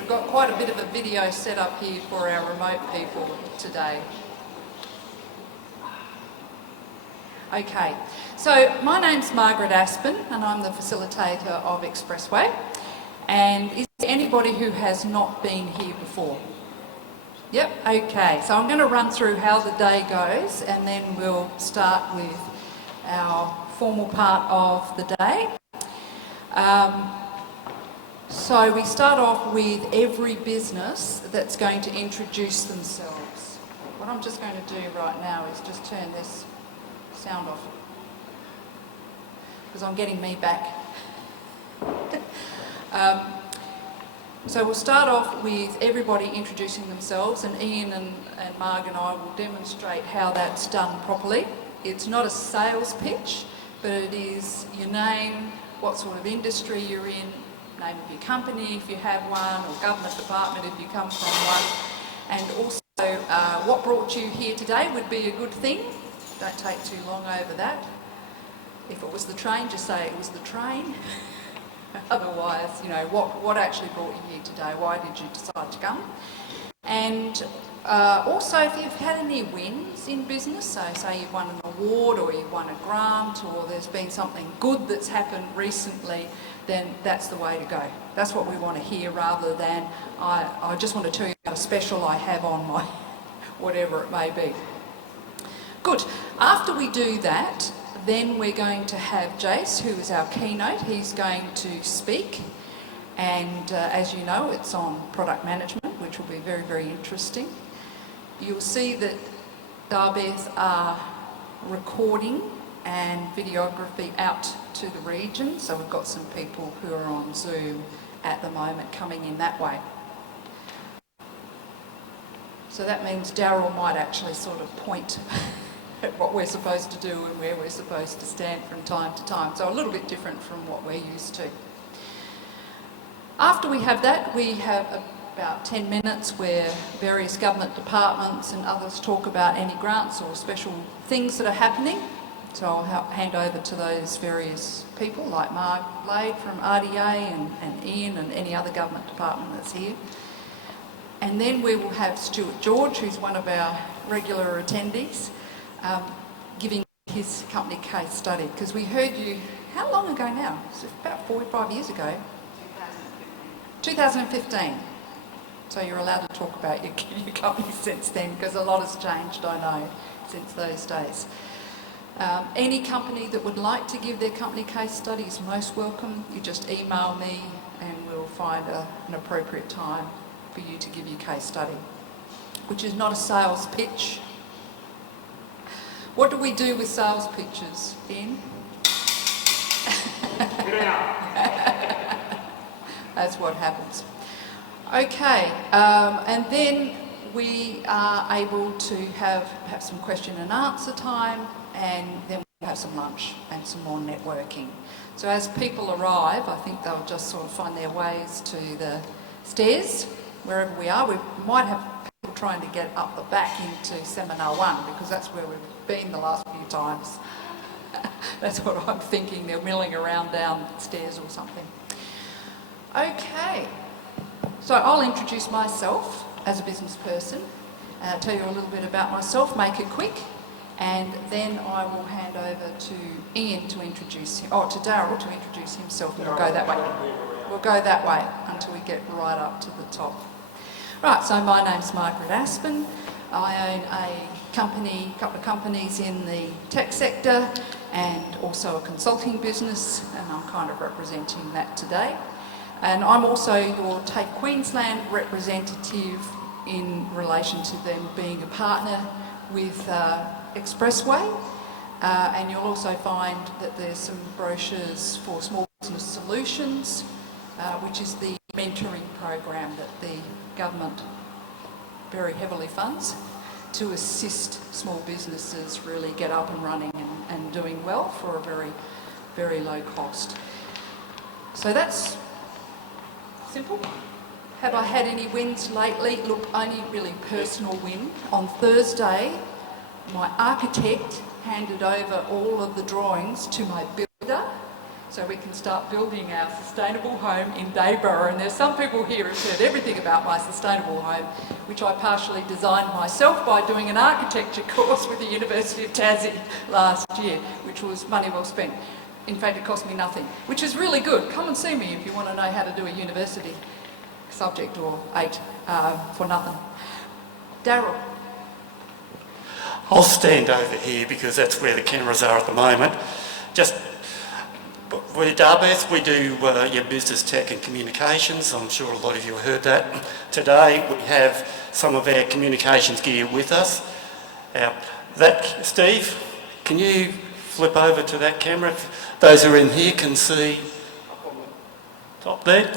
We've got quite a bit of a video set up here for our remote people today. Okay, so my name's Margaret Aspen and I'm the facilitator of Expressway. And is there anybody who has not been here before? Yep, okay, so I'm going to run through how the day goes and then we'll start with our formal part of the day. So we start off with every business that's going to introduce themselves. What I'm just going to do right now is just turn this sound off because I'm getting me back. So we'll start off with everybody introducing themselves, and Ian and Marg and I will demonstrate how that's done properly. It's not a sales pitch, but it is your name, what sort of industry you're in, name of your company if you have one, or government department if you come from one, and also what brought you here today would be a good thing. Don't take too long over that. If it was the train, just say it was the train. Otherwise, you know, what actually brought you here today? Why did you decide to come? And also, if you've had any wins in business, so say you've won an award or you've won a grant or there's been something good that's happened recently, then that's the way to go. That's what we want to hear rather than I just want to tell you how special I have on my whatever it may be. Good. After we do that, then we're going to have Jase, who is our keynote. He's going to speak, and as you know, it's on product management, which will be very, very interesting. You'll see that Darbeth are recording and videography out to the region, so we've got some people who are on Zoom at the moment coming in that way. So that means Daryl might actually sort of point at what we're supposed to do and where we're supposed to stand from time to time. So a little bit different from what we're used to. After we have that, we have about 10 minutes where various government departments and others talk about any grants or special things that are happening. So I'll hand over to those various people like Mark Blade from RDA and Ian and any other government department that's here. And then we will have Stuart George, who's one of our regular attendees, giving his company case study, because we heard you, how long ago now? It's about 45 years ago. 2015. So you're allowed to talk about your company since then, because a lot has changed, I know, since those days. Any company that would like to give their company case study is most welcome. You just email me and we'll find an appropriate time for you to give your case study, which is not a sales pitch. What do we do with sales pitches, Ian? Get out. That's what happens. Okay, and then we are able to have perhaps some question and answer time, and then we'll have some lunch and some more networking. So as people arrive, I think they'll just sort of find their ways to the stairs, wherever we are. We might have people trying to get up the back into Seminar 1, because that's where we've been the last few times. That's what I'm thinking. They're milling around downstairs or something. Okay, so I'll introduce myself as a business person, tell you a little bit about myself, make it quick, and then I will hand over to Ian to introduce him, to Daryl to introduce himself, and we'll go that way. We'll go that way until we get right up to the top. Right, so my name's Margaret Aspen. I own a couple of companies in the tech sector and also a consulting business, and I'm kind of representing that today. And I'm also your Take Queensland representative in relation to them being a partner with Expressway. And you'll also find that there's some brochures for Small Business Solutions, which is the mentoring program that the government very heavily funds to assist small businesses really get up and running and doing well for a very, very low cost. So that's simple. Have I had any wins lately? Look, only really personal win. On Thursday, my architect handed over all of the drawings to my builder, so we can start building our sustainable home in Dayborough. And there's some people here who've heard everything about my sustainable home, which I partially designed myself by doing an architecture course with the University of Tassie last year, which was money well spent. In fact, it cost me nothing, which is really good. Come and see me if you want to know how to do a university subject or 8 for nothing. Daryl. I'll stand over here because that's where the cameras are at the moment. Just with Darbeth, we do your business tech and communications. I'm sure a lot of you have heard that. Today we have some of our communications gear with us. Steve, can you flip over to that camera? Those who are in here can see up on the top there.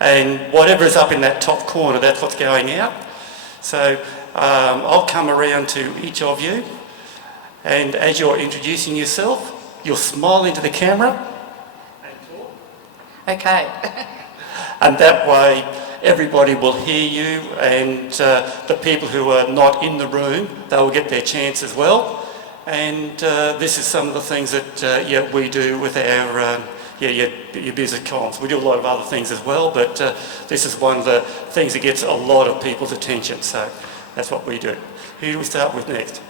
And whatever is up in that top corner, that's what's going out. So I'll come around to each of you, and as you're introducing yourself, you'll smile into the camera and talk. Okay. And that way everybody will hear you, and the people who are not in the room, they will get their chance as well. And this is some of the things that we do with our your business comms. We do a lot of other things as well, but this is one of the things that gets a lot of people's attention, so that's what we do. Who do we start with next?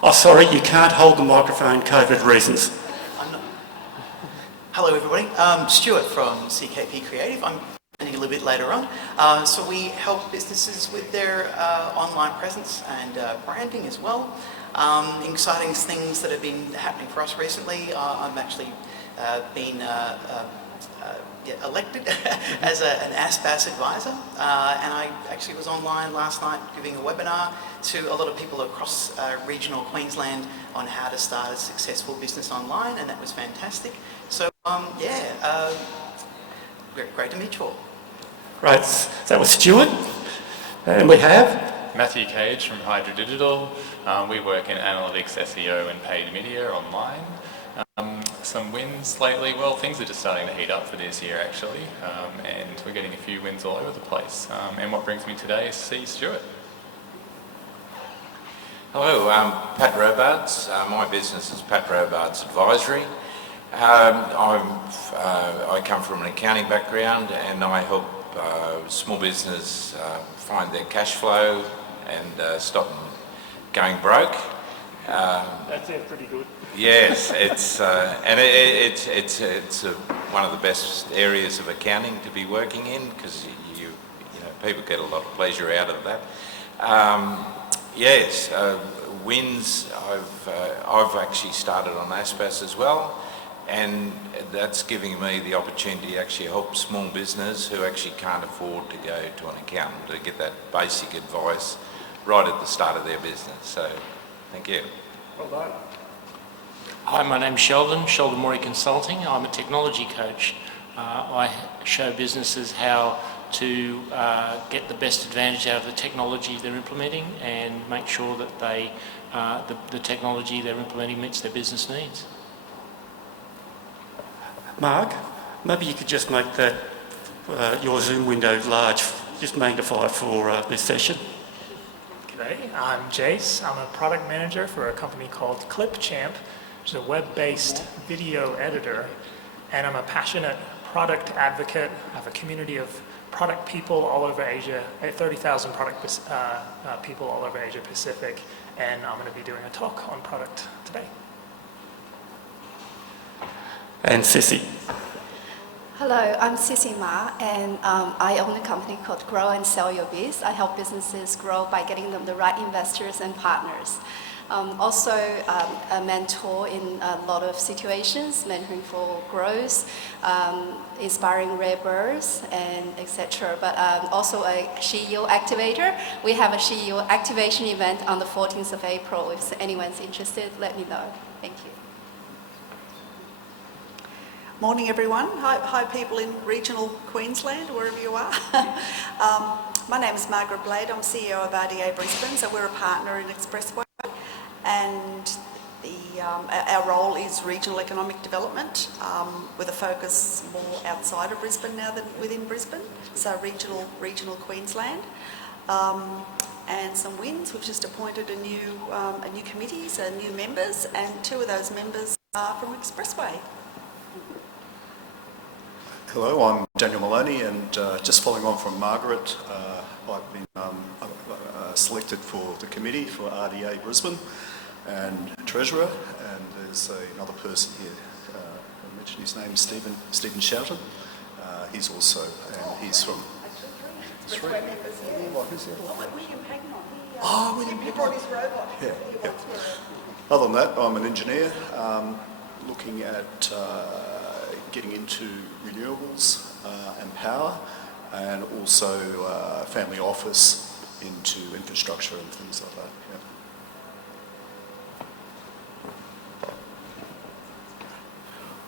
Oh, sorry, you can't hold the microphone, COVID reasons. Hello everybody, Stuart from CKP Creative. I'm a little bit later on. So we help businesses with their online presence and branding as well. Exciting things that have been happening for us recently. I've actually been elected as an ASPAS advisor, and I actually was online last night giving a webinar to a lot of people across regional Queensland on how to start a successful business online, and that was fantastic. So great to meet you all. Right, that was Stuart, and we have Matthew Cage from Hydra Digital. We work in analytics, SEO and paid media online. Some wins lately, well, things are just starting to heat up for this year actually, and we're getting a few wins all over the place. And what brings me today is to see Stuart. Hello, I'm Pat Robards. My business is Pat Robards Advisory. I come from an accounting background, and I help small business find their cash flow and stop them going broke. that sounds pretty good. Yes, it's one of the best areas of accounting to be working in, because you know people get a lot of pleasure out of that. Wins. I've actually started on ASPAS as well, and that's giving me the opportunity to actually help small business who actually can't afford to go to an accountant to get that basic advice right at the start of their business. So, thank you. Well done. Hi, my name's Sheldon Mori Consulting. I'm a technology coach. I show businesses how to get the best advantage out of the technology they're implementing and make sure that they, the technology they're implementing meets their business needs. Mark, maybe you could just make that your Zoom window large, just magnify for this session. G'day, I'm Jase. I'm a product manager for a company called ClipChamp, which is a web-based video editor, and I'm a passionate product advocate. I have a community of product people all over Asia, 30,000 product people all over Asia Pacific, and I'm going to be doing a talk on product today. And Sissy. Hello, I'm Sissy Ma, and I own a company called Grow and Sell Your Biz. I help businesses grow by getting them the right investors and partners. Also a mentor in a lot of situations, mentoring for growth, inspiring rare birds, and etc. But also a CEO activator. We have a CEO activation event on the 14th of April. If anyone's interested, let me know. Thank you. Morning everyone. Hi people in regional Queensland, wherever you are. My name is Margaret Blade. I'm CEO of RDA Brisbane, so we're a partner in Expressway, and our role is regional economic development with a focus more outside of Brisbane now than within Brisbane, so regional Queensland. and some wins. We've just appointed a new committees and new members, and 2 of those members are from Expressway. Hello, I'm Daniel Maloney, and just following on from Margaret, I've been selected for the committee for RDA Brisbane and Treasurer, and there's another person here, I mentioned his name, Stephen Shoughton. He's also, and he's from... Three members, yeah. Who's the other one? William Pagnon. Oh, William Pagnon. He brought his robot. Yeah. Other than that, I'm an engineer looking at getting into renewables and power, and also family office into infrastructure and things like that. Yeah.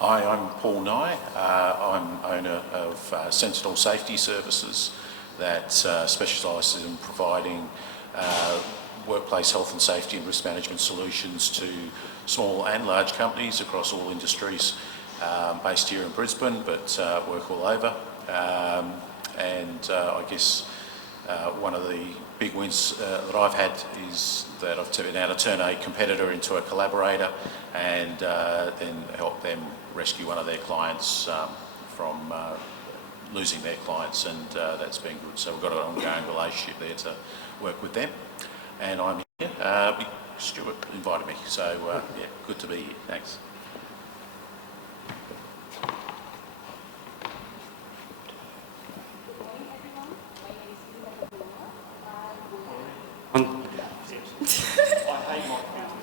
Hi, I'm Paul Nye. I'm owner of Sentinel Safety Services that specialises in providing workplace health and safety and risk management solutions to small and large companies across all industries, based here in Brisbane, but work all over. I guess one of the big wins that I've had is that I've been able to turn a competitor into a collaborator, and then help them rescue one of their clients from losing their clients, and that's been good. So we've got an ongoing relationship there to work with them. And I'm here. Stuart invited me, so yeah, good to be here. Thanks.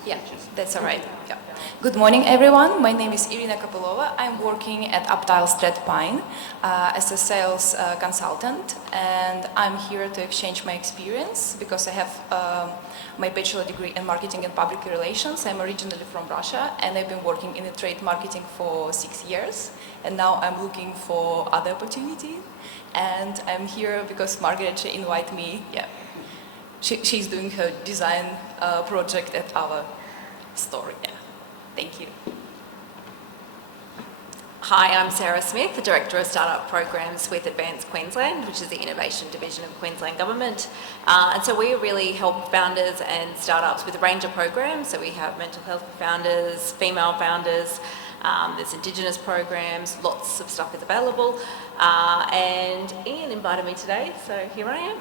Yeah, that's all right. Yeah. Good morning, everyone. My name is Irina Kapilova. I'm working at Untitled Chapter as a sales consultant, and I'm here to exchange my experience because I have my bachelor degree in marketing and public relations. I'm originally from Russia, and I've been working in the trade marketing for 6 years, and now I'm looking for other opportunities. And I'm here because Margaret invited me. Yeah. She's doing her design project at our store. Yeah. Thank you. Hi, I'm Sarah Smith, the Director of Startup Programs with Advance Queensland, which is the innovation division of Queensland Government. And so we really help founders and startups with a range of programs. So we have mental health founders, female founders, there's Indigenous programs, lots of stuff is available. And Ian invited me today, so here I am.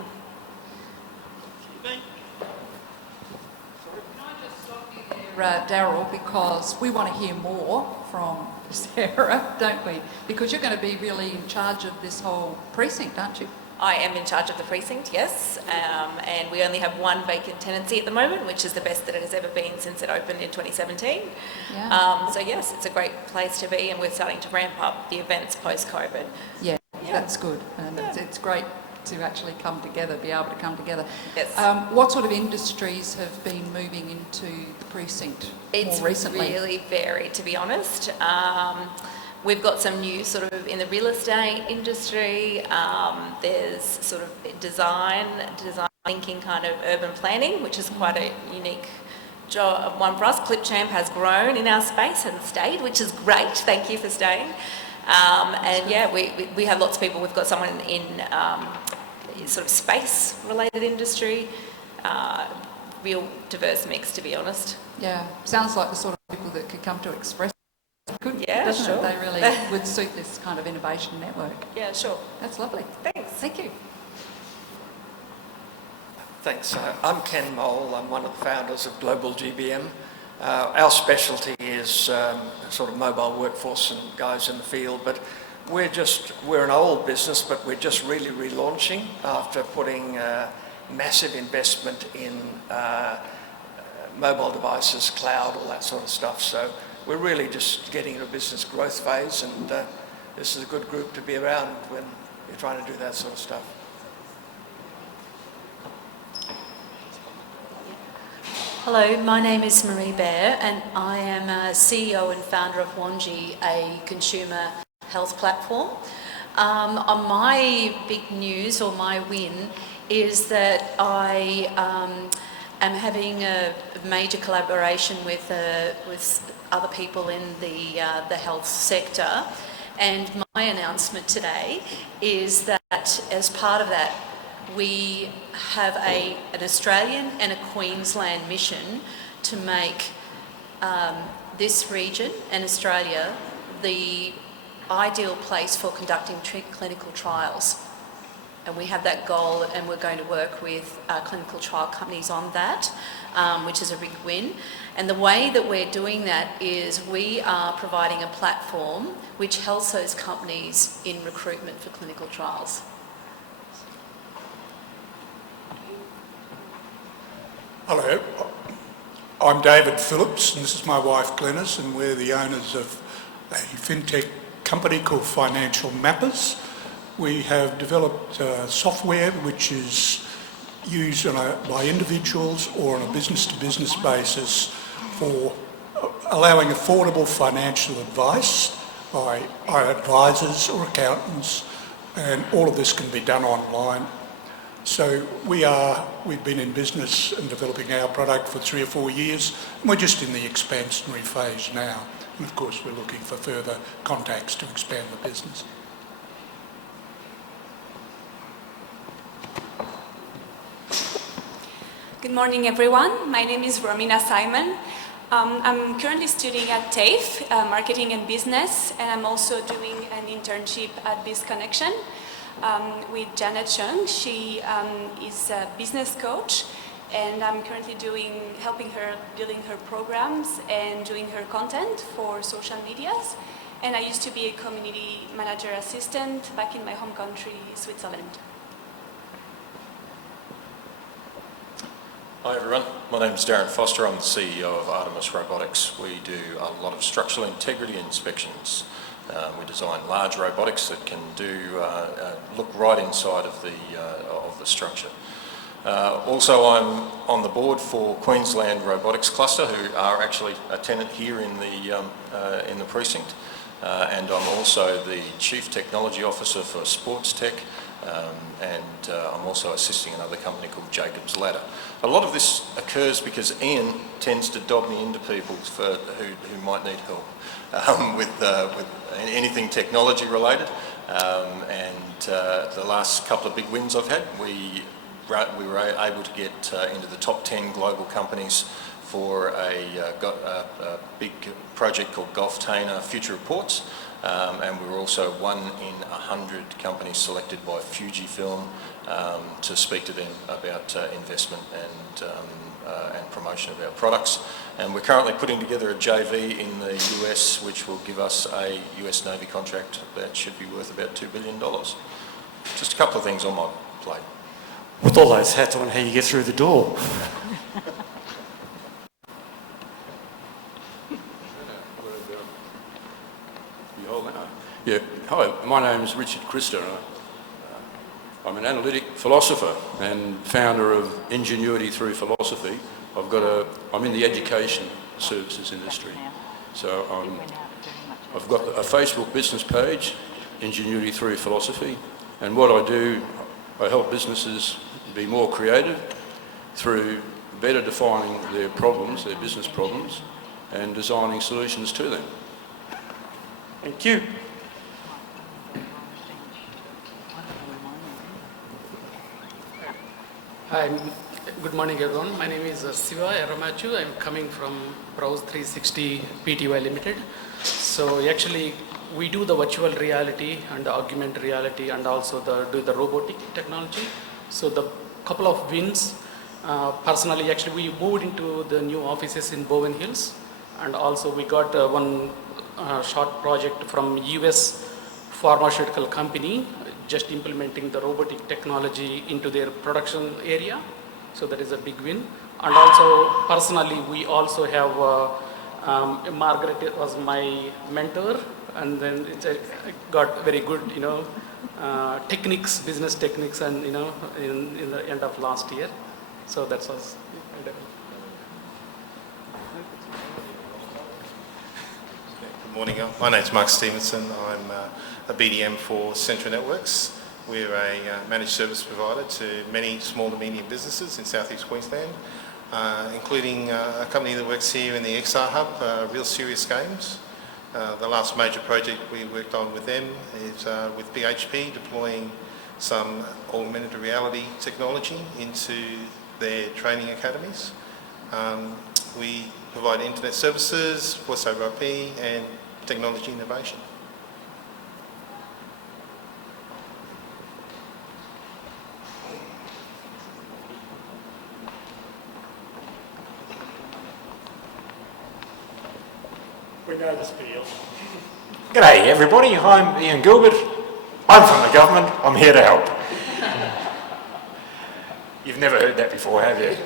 Daryl, because we want to hear more from Sarah, don't we? Because you're going to be really in charge of this whole precinct, aren't you? I am in charge of the precinct, yes, and we only have one vacant tenancy at the moment, which is the best that it has ever been since it opened in 2017. Yeah. So yes, it's a great place to be, and we're starting to ramp up the events post-COVID. Yeah, that's good, and it's great to actually come together, be able to come together. Yes. What sort of industries have been moving into the precinct more recently? It's really varied, to be honest. We've got some new sort of in the real estate industry. There's sort of design thinking, kind of urban planning, which is quite a unique job, one for us. Clipchamp has grown in our space and stayed, which is great. Thank you for staying. And yeah, we have lots of people. We've got someone in sort of space-related industry. Real diverse mix, to be honest. Yeah, sounds like the sort of people that could come to Express. Yeah, sure. They really would suit this kind of innovation network. Yeah, sure. That's lovely. Thanks. Thank you. Thanks. I'm Ken Mole. I'm one of the founders of Global GBM. Our specialty is sort of mobile workforce and guys in the field, but we're an old business, but we're just really relaunching after putting massive investment in mobile devices, cloud, all that sort of stuff. So we're really just getting into a business growth phase, and this is a good group to be around when you're trying to do that sort of stuff. Hello, my name is Marie Bear, and I am a CEO and founder of Wanji, a consumer health platform. My big news, or my win, is that I am having a major collaboration with other people in the health sector, and my announcement today is that as part of that we have an Australian and a Queensland mission to make this region and Australia the ideal place for conducting clinical trials. And we have that goal, and we're going to work with clinical trial companies on that, which is a big win. And the way that we're doing that is we are providing a platform which helps those companies in recruitment for clinical trials. Hello, I'm David Phillips, and this is my wife Glenys, and we're the owners of a fintech company called Financial Mappers. We have developed software which is used by individuals or on a business-to-business basis for allowing affordable financial advice by our advisors or accountants, and all of this can be done online. So we've been in business and developing our product for 3 or 4 years, and we're just in the expansionary phase now. And of course we're looking for further contacts to expand the business. Good morning, everyone. My name is Romina Simon. I'm currently studying at TAFE, Marketing and Business, and I'm also doing an internship at BizConnection with Janet Chung. She is a business coach, and I'm currently helping her building her programs and doing her content for social medias. And I used to be a community manager assistant back in my home country, Switzerland. Hi everyone, my name is Darren Foster. I'm the CEO of Artemis Robotics. We do a lot of structural integrity inspections. We design large robotics that can look right inside of the structure. Also, I'm on the board for Queensland Robotics Cluster, who are actually a tenant here in the precinct. And I'm also the Chief Technology Officer for Sports Tech. And I'm also assisting another company called Jacob's Ladder. A lot of this occurs because Ian tends to dob me into people who might need help with anything technology related. And the last couple of big wins I've had, we were able to get into the top 10 global companies for a big project called Golftainer Future Reports. And we were also one in 100 companies selected by Fujifilm to speak to them about investment and promotion of our products. And we're currently putting together a JV in the US, which will give us a US Navy contract that should be worth about $2 billion. Just a couple of things on my plate. With all those hats on, how you get through the door? Yeah, hi, my name is Richard Christer. I'm an analytic philosopher and founder of Ingenuity Through Philosophy. I'm in the education services industry. So I've got a Facebook business page, Ingenuity Through Philosophy, and what I do, I help businesses be more creative through better defining their problems, their business problems, and designing solutions to them. Thank you. Hi, good morning everyone. My name is Siva Eramachu. I'm coming from Browse 360 Pty Limited. So actually we do the virtual reality and the augmented reality and also do the robotic technology. So the couple of wins, personally actually we moved into the new offices in Bowen Hills, and also we got one short project from US pharmaceutical company just implementing the robotic technology into their production area. So that is a big win. And also personally, we also have Margaret was my mentor, and then it got very good, techniques, business techniques, and in the end of last year. So that was. Good morning. My name's Mark Stevenson. I'm a BDM for Centra Networks. We're a managed service provider to many small to medium businesses in southeast Queensland, including a company that works here in the XR Hub, Real Serious Games. The last major project we worked on with them is with BHP deploying some augmented reality technology into their training academies. We provide internet services, voice over IP and technology innovation. We know this video. G'day everybody, I'm Ian Gilbert. I'm from the government, I'm here to help. You've never heard that before, have you?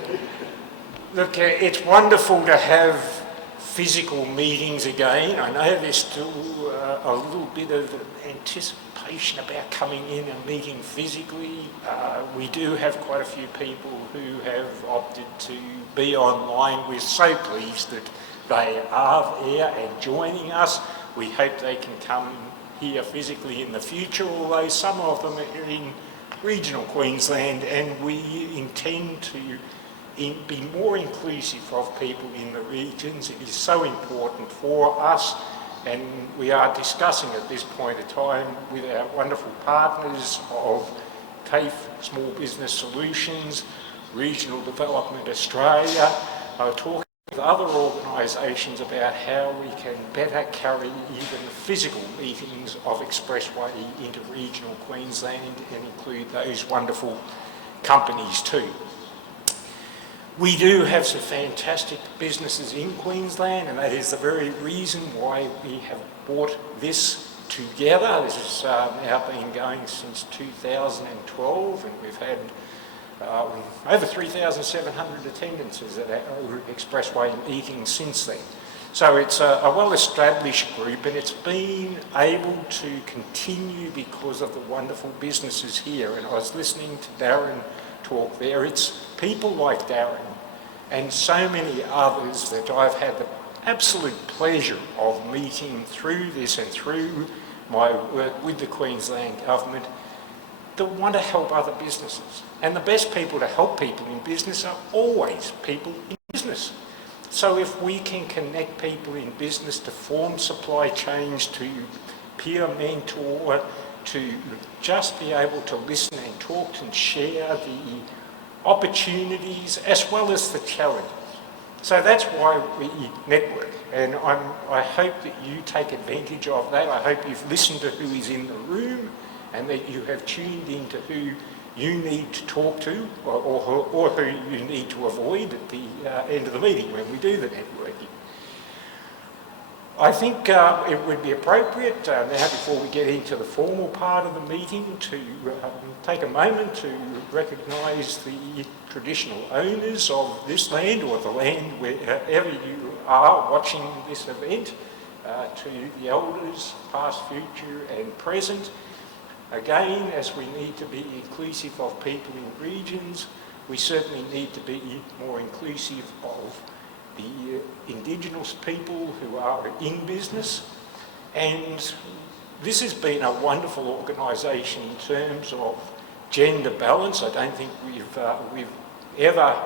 Look, it's wonderful to have physical meetings again. I know there's still a little bit of anticipation about coming in and meeting physically. We do have quite a few people who have opted to be online. We're so pleased that they are there and joining us. We hope they can come here physically in the future, although some of them are in regional Queensland, and we intend to be more inclusive of people in the regions. It is so important for us, and we are discussing at this point in time with our wonderful partners of TAFE, Small Business Solutions, Regional Development Australia, talking with other organisations about how we can better carry even physical meetings of Expressway into regional Queensland and include those wonderful companies too. We do have some fantastic businesses in Queensland, and that is the very reason why we have brought this together. This has now been going since 2012, and we've had over 3,700 attendances at our Expressway Meeting since then. So it's a well-established group, and it's been able to continue because of the wonderful businesses here. And I was listening to Darren talk there. It's people like Darren and so many others that I've had the absolute pleasure of meeting through this and through my work with the Queensland Government that want to help other businesses. And the best people to help people in business are always people in business. So if we can connect people in business to form supply chains, to peer mentor, to just be able to listen and talk and share the opportunities as well as the challenges. So that's why we network, and I hope that you take advantage of that. I hope you've listened to who is in the room and that you have tuned into who you need to talk to or who you need to avoid at the end of the meeting when we do the networking. I think it would be appropriate now, before we get into the formal part of the meeting, to take a moment to recognise the traditional owners of this land, or the land wherever you are watching this event, to the elders, past, future and present. Again, as we need to be inclusive of people in regions, we certainly need to be more inclusive of the Indigenous people who are in business. And this has been a wonderful organisation in terms of gender balance. I don't think we've ever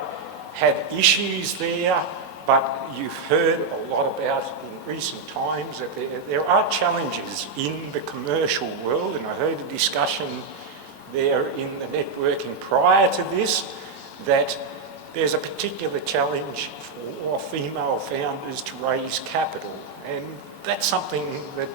had issues there, but you've heard a lot about in recent times that there are challenges in the commercial world, and I heard a discussion there in the networking prior to this that there's a particular challenge for female founders to raise capital, and that's something that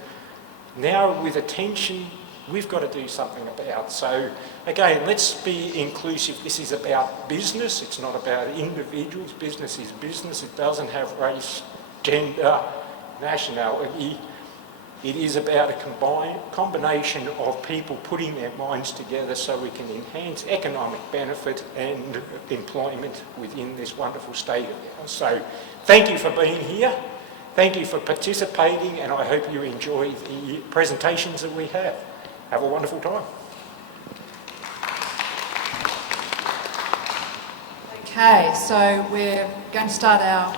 now with attention we've got to do something about. So again, let's be inclusive. This is about business, it's not about individuals. Business is business. It doesn't have race, gender, nationality. It is about a combination of people putting their minds together so we can enhance economic benefit and employment within this wonderful state of ours. So thank you for being here. Thank you for participating, and I hope you enjoy the presentations that we have. Have a wonderful time. Okay, so we're going to start our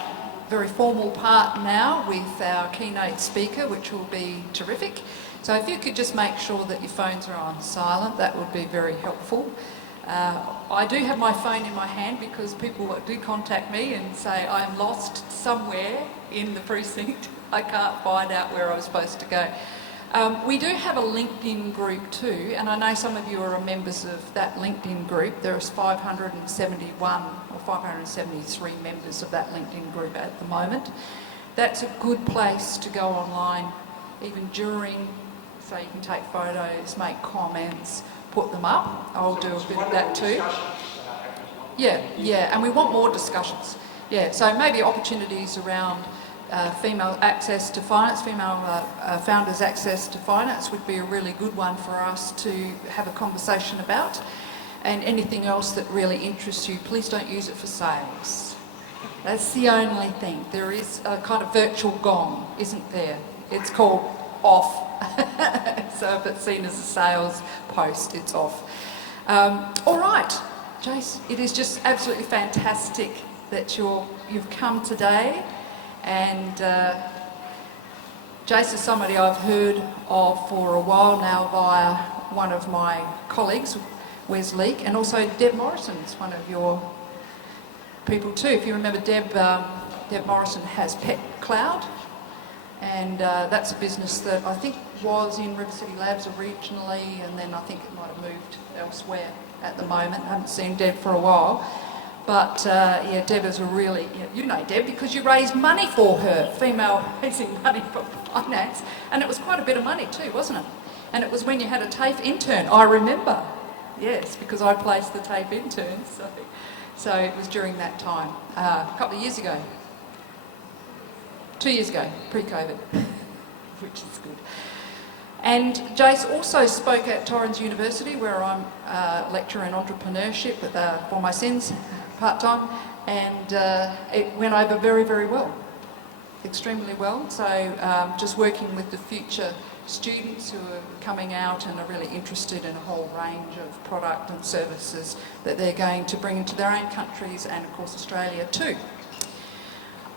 very formal part now with our keynote speaker, which will be terrific. So if you could just make sure that your phones are on silent, that would be very helpful. I do have my phone in my hand because people do contact me and say I'm lost somewhere in the precinct. I can't find out where I was supposed to go. We do have a LinkedIn group too, and I know some of you are members of that LinkedIn group. There's 571 or 573 members of that LinkedIn group at the moment. That's a good place to go online, even during, so you can take photos, make comments, put them up. I'll do a bit of that too. Yeah, and we want more discussions. Yeah, so maybe opportunities around female access to finance, female founders' access to finance would be a really good one for us to have a conversation about. And anything else that really interests you, please don't use it for sales. That's the only thing. There is a kind of virtual gong, isn't there? It's called off. So if it's seen as a sales post, it's off. All right, Jase, it is just absolutely fantastic that you've come today. And Jase is somebody I've heard of for a while now via one of my colleagues, Wes Leake, and also Deb Morrison's one of your people too. If you remember, Deb Morrison has Pet Cloud, and that's a business that I think was in River City Labs originally, and then I think it might have moved elsewhere at the moment. I haven't seen Deb for a while. But yeah, Deb is a really, you know Deb because you raised money for her, female raising money for finance, and it was quite a bit of money too, wasn't it? And it was when you had a TAFE intern, I remember, yes, because I placed the TAFE intern, so it was during that time, a couple of years ago, 2 years ago, pre-COVID, which is good. And Jase also spoke at Torrens University, where I'm a lecturer in entrepreneurship for my sins, part-time, and it went over very, very well, extremely well. So just working with the future students who are coming out and are really interested in a whole range of product and services that they're going to bring into their own countries and, of course, Australia too.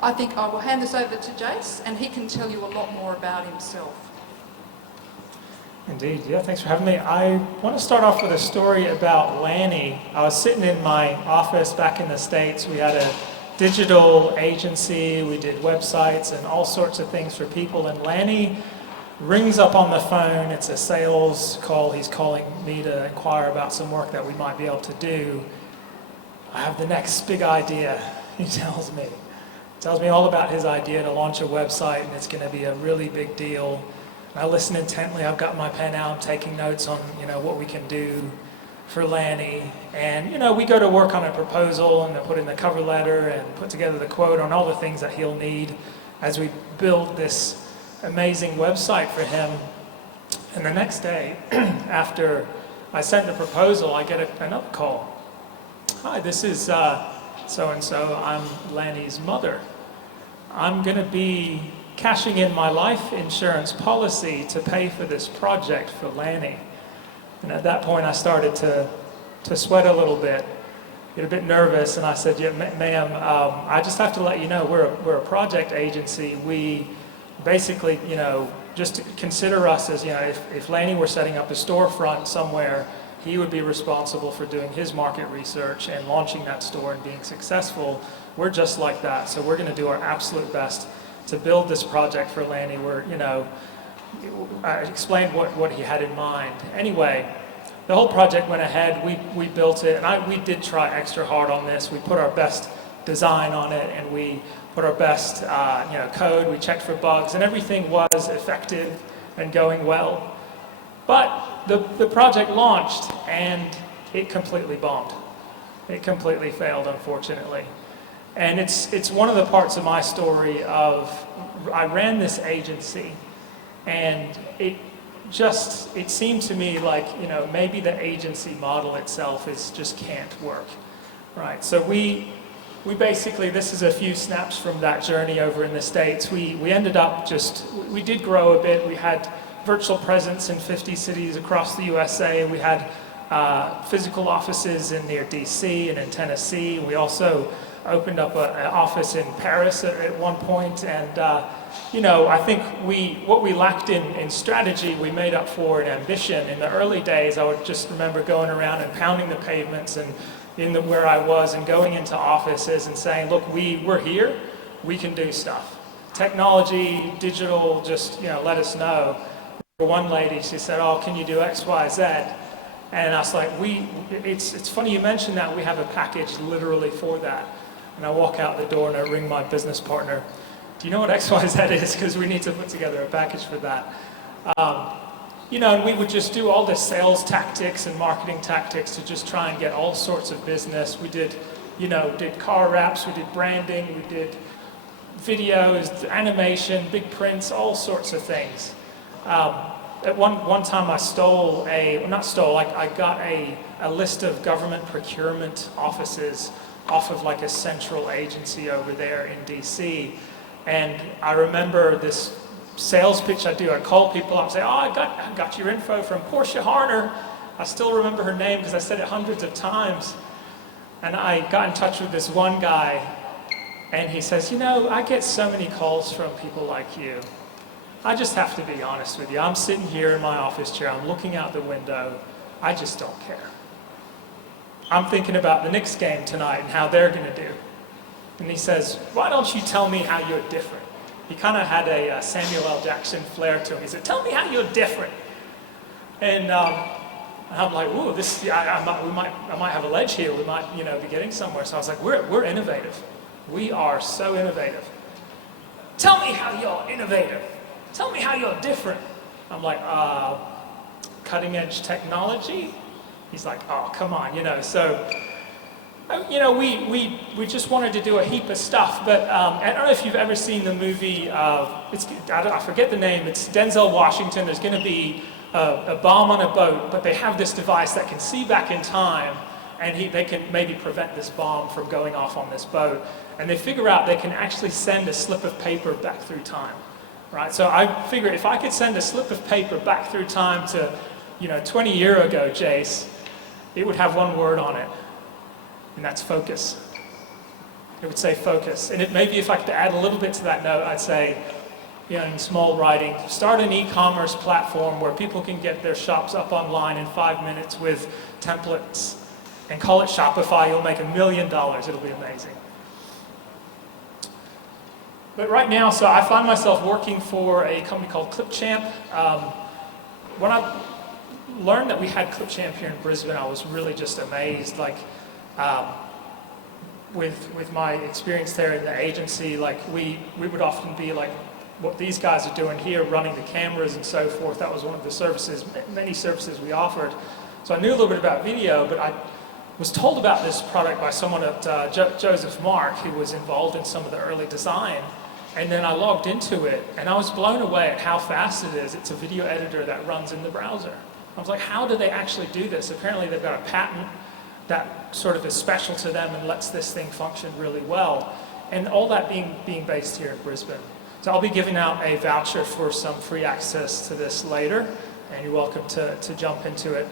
I think I will hand this over to Jase, and he can tell you a lot more about himself. Indeed, yeah, thanks for having me. I want to start off with a story about Lanny. I was sitting in my office back in the States. We had a digital agency, we did websites and all sorts of things for people, and Lanny rings up on the phone. It's a sales call. He's calling me to inquire about some work that we might be able to do. I have the next big idea, he tells me. He tells me all about his idea to launch a website, and it's going to be a really big deal. I listen intently. I've got my pen out. I'm taking notes on, what we can do for Lanny. And, we go to work on a proposal and put in the cover letter and put together the quote on all the things that he'll need as we build this amazing website for him. And the next day, after I sent the proposal, I get another call. Hi, this is so-and-so. I'm Lanny's mother. I'm going to be cashing in my life insurance policy to pay for this project for Lanny. And at that point I started to sweat a little bit, get a bit nervous, and I said, yeah, ma'am, I just have to let you know we're a project agency. We basically, just consider us as, if Lanny were setting up a storefront somewhere, he would be responsible for doing his market research and launching that store and being successful. We're just like that, so we're going to do our absolute best to build this project for Lanny. I explained what he had in mind. Anyway, the whole project went ahead. We built it, and we did try extra hard on this. We put our best design on it, and we put our best code. We checked for bugs, and everything was effective and going well. But the project launched, and it completely bombed. It completely failed, unfortunately. And it's one of the parts of my story of, I ran this agency, and it seemed to me like, maybe the agency model itself just can't work, right? So we basically, this is a few snaps from that journey over in the States. We ended up we did grow a bit. We had virtual presence in 50 cities across the USA. We had physical offices near DC and in Tennessee. We also opened up an office in Paris at one point, and I think what we lacked in strategy, we made up for in ambition. In the early days, I would just remember going around and pounding the pavements and where I was and going into offices and saying, look, we're here, we can do stuff. Technology, digital, just let us know. one lady, she said, oh, can you do X, Y, Z? And I was like, it's funny you mentioned that. We have a package literally for that. And I walk out the door and I ring my business partner. Do you know what X, Y, Z is? Because we need to put together a package for that. You know, and we would just do all the sales tactics and marketing tactics to just try and get all sorts of business. We did, you know, did car wraps, we did branding, we did videos, animation, big prints, all sorts of things. At one time I I got a list of government procurement offices off of like a central agency over there in DC. And I remember this sales pitch I do. I call people up and say, oh, I got your info from Portia Harner. I still remember her name because I said it hundreds of times. And I got in touch with this one guy, and he says, you know, I get so many calls from people like you. I just have to be honest with you. I'm sitting here in my office chair. I'm looking out the window. I just don't care. I'm thinking about the Knicks game tonight and how they're going to do. And he says, why don't you tell me how you're different? He kind of had a Samuel L. Jackson flair to him. He said, tell me how you're different. And I'm like, ooh, I might have a ledge here. We might, you know, be getting somewhere. So I was like, we're innovative. We are so innovative. Tell me how you're innovative. Tell me how you're different. I'm like, cutting edge technology? He's like, oh, come on, you know. So, you know, we just wanted to do a heap of stuff, but I don't know if you've ever seen the movie, I forget the name, it's Denzel Washington. There's going to be a bomb on a boat, but they have this device that can see back in time, and they can maybe prevent this bomb from going off on this boat. And they figure out they can actually send a slip of paper back through time, right? So I figure if I could send a slip of paper back through time to, you know, 20 years ago, Jase, it would have one word on it, and that's focus. It would say focus. And maybe if I could add a little bit to that note, I'd say, you know, in small writing, start an e-commerce platform where people can get their shops up online in 5 minutes with templates, and call it Shopify. You'll make $1 million. It'll be amazing. But right now, so I find myself working for a company called ClipChamp. When I learned that we had ClipChamp here in Brisbane, I was really just amazed. Like, with my experience there in the agency, like we would often be like what these guys are doing here, running the cameras and so forth. That was one of the services, many services we offered. So I knew a little bit about video, but I was told about this product by someone at Joseph Mark, who was involved in some of the early design. And then I logged into it, and I was blown away at how fast it is. It's a video editor that runs in the browser. I was like, how do they actually do this? Apparently they've got a patent that sort of is special to them and lets this thing function really well. And all that being based here in Brisbane. So I'll be giving out a voucher for some free access to this later, and you're welcome to jump into it.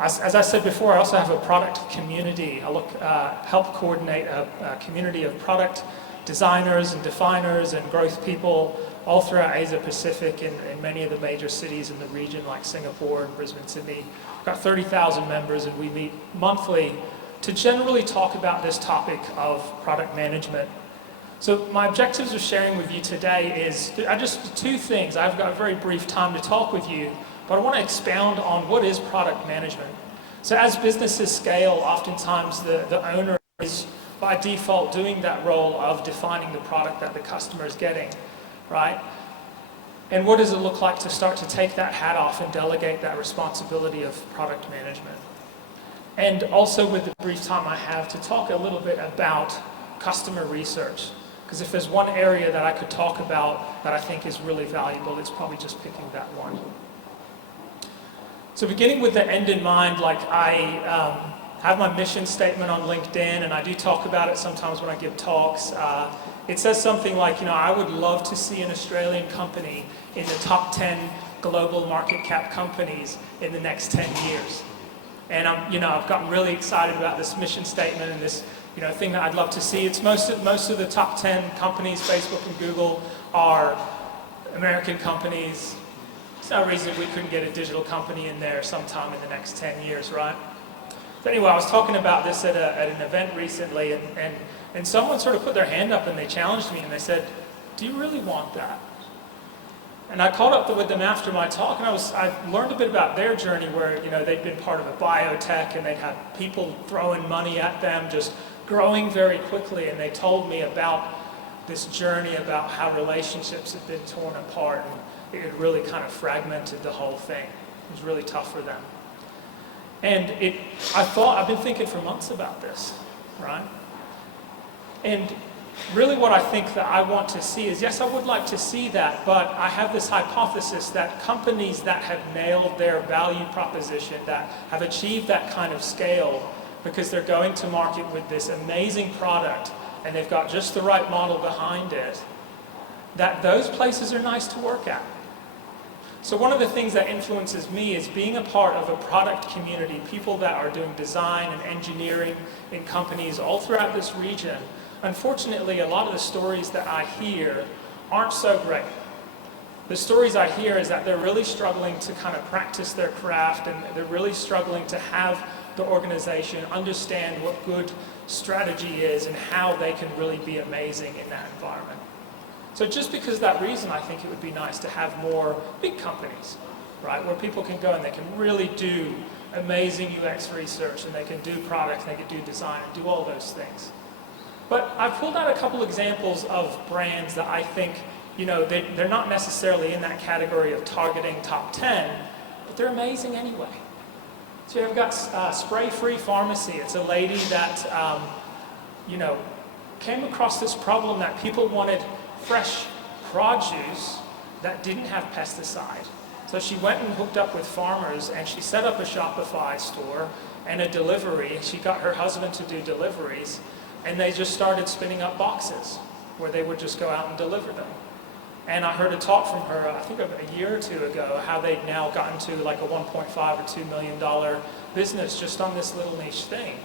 As I said before, I also have a product community. I help coordinate a community of product designers and definers and growth people all throughout Asia Pacific in many of the major cities in the region like Singapore and Brisbane, Sydney. We've got 30,000 members, and we meet monthly to generally talk about this topic of product management. So my objectives of sharing with you today is just two things. I've got a very brief time to talk with you, but I want to expound on what is product management. So as businesses scale, oftentimes the owner is by default doing that role of defining the product that the customer is getting, right? And what does it look like to start to take that hat off and delegate that responsibility of product management? And also with the brief time I have to talk a little bit about customer research. Because if there's one area that I could talk about that I think is really valuable, it's probably just picking that one. So beginning with the end in mind, like I have my mission statement on LinkedIn, and I do talk about it sometimes when I give talks. It says something like, you know, I would love to see an Australian company in the top 10 global market cap companies in the next 10 years. And I've gotten really excited about this mission statement and this, you know, thing that I'd love to see. It's most of the top 10 companies, Facebook and Google, are American companies. There's no reason we couldn't get a digital company in there sometime in the next 10 years, right? So anyway, I was talking about this at an event recently, and someone sort of put their hand up and they challenged me and they said, do you really want that? And I caught up with them after my talk, and I learned a bit about their journey where, you know, they'd been part of a biotech and they'd had people throwing money at them, just growing very quickly, and they told me about this journey about how relationships had been torn apart and it had really kind of fragmented the whole thing. It was really tough for them. And I've been thinking for months about this, right? And really what I think that I want to see is, yes, I would like to see that, but I have this hypothesis that companies that have nailed their value proposition, that have achieved that kind of scale, because they're going to market with this amazing product and they've got just the right model behind it, that those places are nice to work at. So one of the things that influences me is being a part of a product community, people that are doing design and engineering in companies all throughout this region. Unfortunately, a lot of the stories that I hear aren't so great. The stories I hear is that they're really struggling to kind of practice their craft, and they're really struggling to have the organization understand what good strategy is and how they can really be amazing in that environment. So just because of that reason, I think it would be nice to have more big companies, right, where people can go and they can really do amazing UX research, and they can do products, and they can do design, and do all those things. But I've pulled out a couple examples of brands that I think, you know, they're not necessarily in that category of targeting top 10, but they're amazing anyway. So I've got Spray Free Pharmacy. It's a lady that, you know, came across this problem that people wanted fresh produce that didn't have pesticide. So she went and hooked up with farmers, and she set up a Shopify store and a delivery. She got her husband to do deliveries, and they just started spinning up boxes where they would just go out and deliver them. And I heard a talk from her, I think a year or two ago, how they'd now gotten to like a $1.5 or $2 million business just on this little niche thing.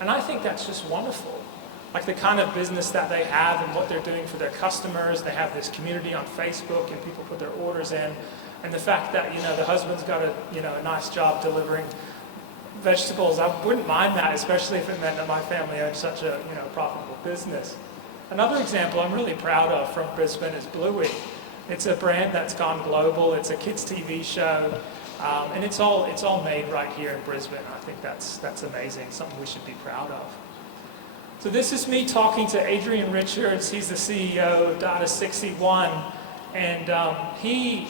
And I think that's just wonderful. Like the kind of business that they have and what they're doing for their customers. They have this community on Facebook, and people put their orders in. And the fact that, you know, the husband's got a nice job delivering vegetables, I wouldn't mind that, especially if it meant that my family owned such a, you know, profitable business. Another example I'm really proud of from Brisbane is Bluey. It's a brand that's gone global. It's a kids' TV show, and it's all made right here in Brisbane. I think that's amazing, something we should be proud of. So this is me talking to Adrian Richards. He's the CEO of Data61, and he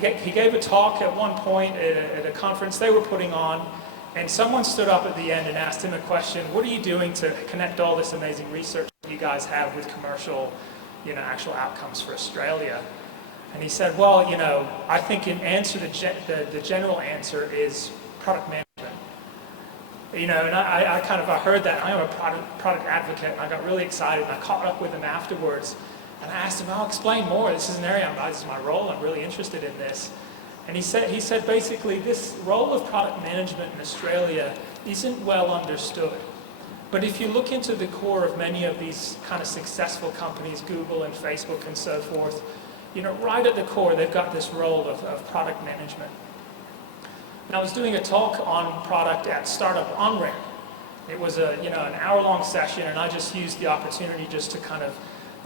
gave a talk at one point at a conference they were putting on, and someone stood up at the end and asked him a question: what are you doing to connect all this amazing research that you guys have with commercial, you know, actual outcomes for Australia? And he said, well, you know, I think in answer, the general answer is product management. You know, and I heard that. I'm a product advocate, and I got really excited, and I caught up with him afterwards. And I asked him, I'll explain more. This is an area, this is my role, I'm really interested in this. And he said basically this role of product management in Australia isn't well understood. But if you look into the core of many of these kind of successful companies, Google and Facebook and so forth, you know, right at the core, they've got this role of product management. And I was doing a talk on product at Startup On-Ramp. It was an hour-long session, and I just used the opportunity just to kind of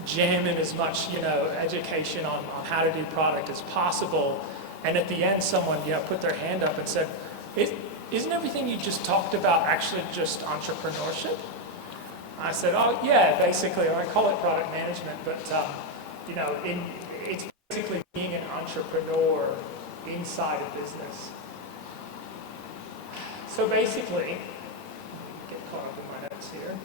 jam in as much, you know, education on how to do product as possible. And at the end, someone, you know, put their hand up and said, isn't everything you just talked about actually just entrepreneurship? I said, oh yeah, basically, or I call it product management, but you know, it's basically being an entrepreneur inside a business. So basically, get caught up in my notes here.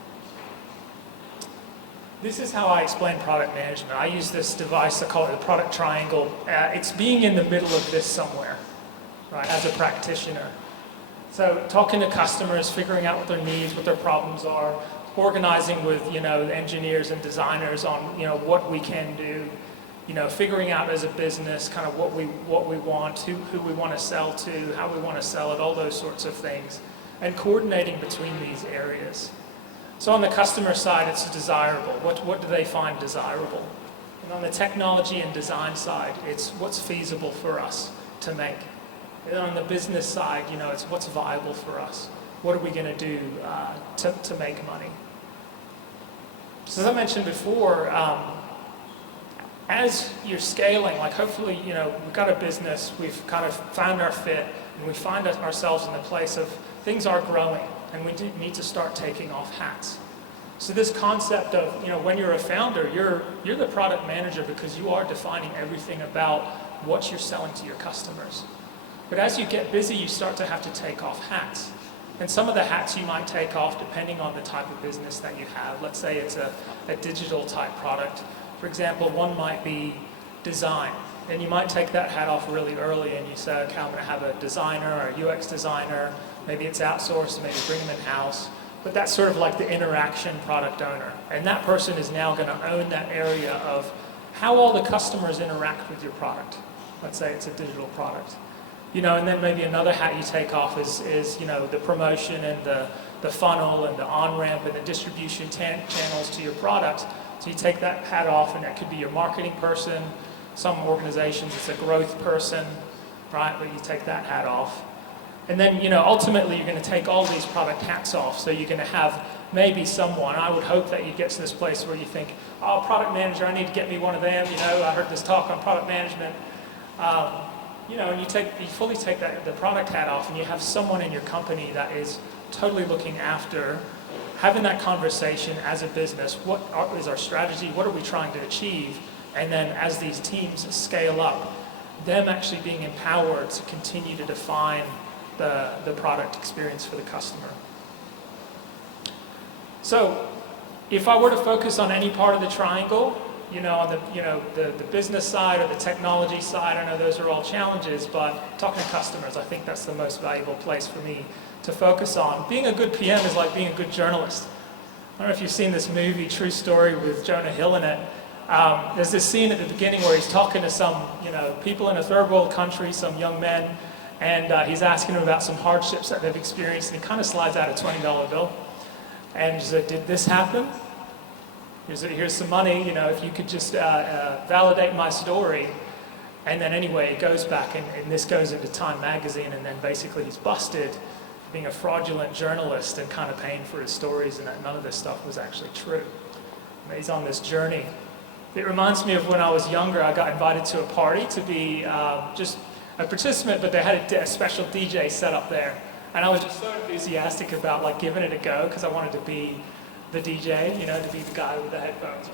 This is how I explain product management. I use this device, I call it the product triangle. It's being in the middle of this somewhere, right, as a practitioner. So talking to customers, figuring out what their needs, what their problems are, organizing with, you know, engineers and designers on, you know, what we can do, you know, figuring out as a business kind of what we want, who we want to sell to, how we want to sell it, all those sorts of things, and coordinating between these areas. So on the customer side, it's desirable. What do they find desirable? And on the technology and design side, it's what's feasible for us to make. And on the business side, you know, it's what's viable for us. What are we going to do to make money? So as I mentioned before, as you're scaling, like hopefully, you know, we've got a business, we've kind of found our fit, and we find ourselves in the place of things are growing, and we do need to start taking off hats. So this concept of, you know, when you're a founder, you're the product manager because you are defining everything about what you're selling to your customers. But as you get busy, you start to have to take off hats. And some of the hats you might take off depending on the type of business that you have. Let's say it's a digital type product. For example, one might be design. And you might take that hat off really early and you say, okay, I'm going to have a designer or a UX designer. Maybe it's outsourced, maybe bring them in-house. But that's sort of like the interaction product owner. And that person is now going to own that area of how all the customers interact with your product. Let's say it's a digital product. You know, and then maybe another hat you take off is you know, the promotion and the funnel and the on-ramp and the distribution channels to your product. So you take that hat off, and that could be your marketing person. Some organizations it's a growth person, right? But you take that hat off. And then, you know, ultimately you're going to take all these product hats off. So you're going to have maybe someone, I would hope that you get to this place where you think, oh, product manager, I need to get me one of them. You know, I heard this talk on product management. You know, and you fully take the product hat off, and you have someone in your company that is totally looking after having that conversation as a business. What is our strategy? What are we trying to achieve? And then as these teams scale up, them actually being empowered to continue to define the product experience for the customer. So if I were to focus on any part of the triangle, you know, on the business side or the technology side, I know those are all challenges, but talking to customers, I think that's the most valuable place for me to focus on. Being a good PM is like being a good journalist. I don't know if you've seen this movie, True Story, with Jonah Hill in it. There's this scene at the beginning where he's talking to some, you know, people in a third world country, some young men, and he's asking them about some hardships that they've experienced, and he kind of slides out a $20 bill. And he said, did this happen? Here's some money, you know, if you could just validate my story. And then anyway, it goes back, and this goes into Time magazine, and then basically he's busted for being a fraudulent journalist and kind of paying for his stories, and that none of this stuff was actually true. And he's on this journey. It reminds me of when I was younger, I got invited to a party to be just a participant, but they had a special DJ set up there. And I was just so enthusiastic about like giving it a go because I wanted to be the DJ, you know, to be the guy with the headphones,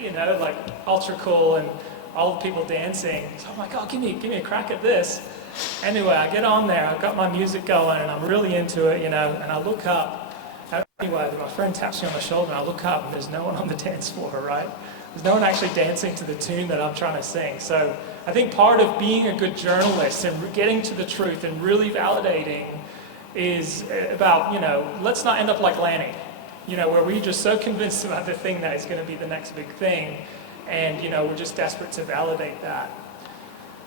you know, like ultra cool and all the people dancing. So I'm like, oh, give me a crack at this. Anyway, I get on there, I've got my music going and I'm really into it, you know, and I look up. Anyway, my friend taps me on the shoulder and I look up and there's no one on the dance floor, right? There's no one actually dancing to the tune that I'm trying to sing. So I think part of being a good journalist and getting to the truth and really validating is about, you know, let's not end up like Lanny, you know, where we're just so convinced about the thing that is going to be the next big thing, and, you know, we're just desperate to validate that.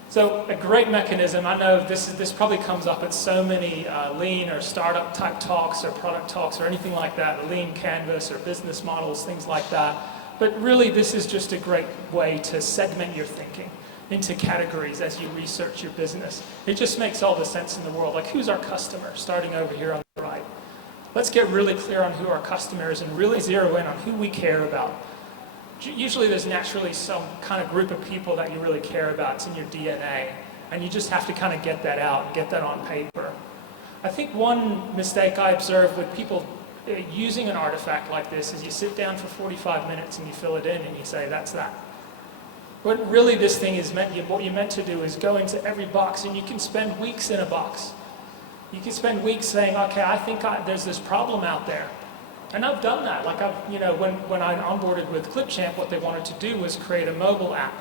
So a great mechanism, I know this probably comes up at so many lean or startup type talks or product talks or anything like that, lean canvas or business models, things like that. But really this is just a great way to segment your thinking into categories as you research your business. It just makes all the sense in the world. Like, who's our customer? Starting over here on the right. Let's get really clear on who our customer is and really zero in on who we care about. Usually there's naturally some kind of group of people that you really care about. It's in your DNA. And you just have to kind of get that out and get that on paper. I think one mistake I observed with people using an artifact like this is you sit down for 45 minutes and you fill it in and you say, that's that. But really this thing is what you're meant to do is go into every box, and you can spend weeks in a box. You can spend weeks saying, okay, I think there's this problem out there. And I've done that. Like when I onboarded with Clipchamp, what they wanted to do was create a mobile app.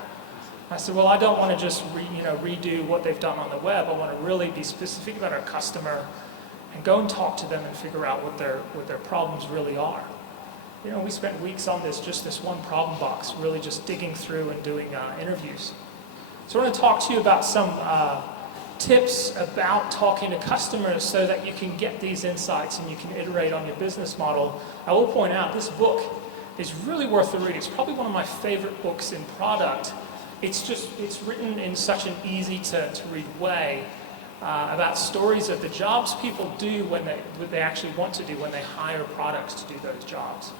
I said, well, I don't want to just redo what they've done on the web. I want to really be specific about our customer and go and talk to them and figure out what their problems really are. You know, we spent weeks on just this one problem box, really just digging through and doing interviews. So I want to talk to you about some tips about talking to customers so that you can get these insights and you can iterate on your business model. I will point out this book is really worth the read. It's probably one of my favorite books in product. It's written in such an easy to read way about stories of the jobs people do when they actually want to do when they hire products to do those jobs.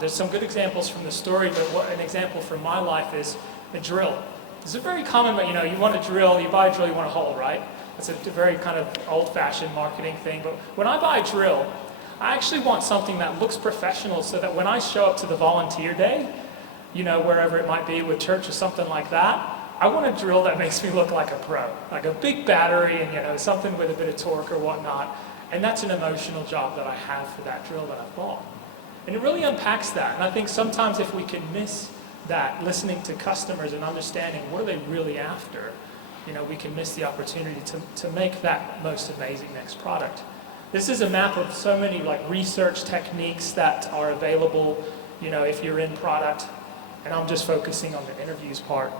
There's some good examples from the story, but an example from my life is a drill. It's a very common, you want a drill, you buy a drill, you want a hole, right? It's a very kind of old-fashioned marketing thing. But when I buy a drill, I actually want something that looks professional so that when I show up to the volunteer day, wherever it might be with church or something like that, I want a drill that makes me look like a pro, like a big battery and something with a bit of torque or whatnot. And that's an emotional job that I have for that drill that I've bought. And it really unpacks that. And I think sometimes if we can miss that, listening to customers and understanding what are they really after, we can miss the opportunity to make that most amazing next product. This is a map of so many research techniques that are available, if you're in product, and I'm just focusing on the interviews part.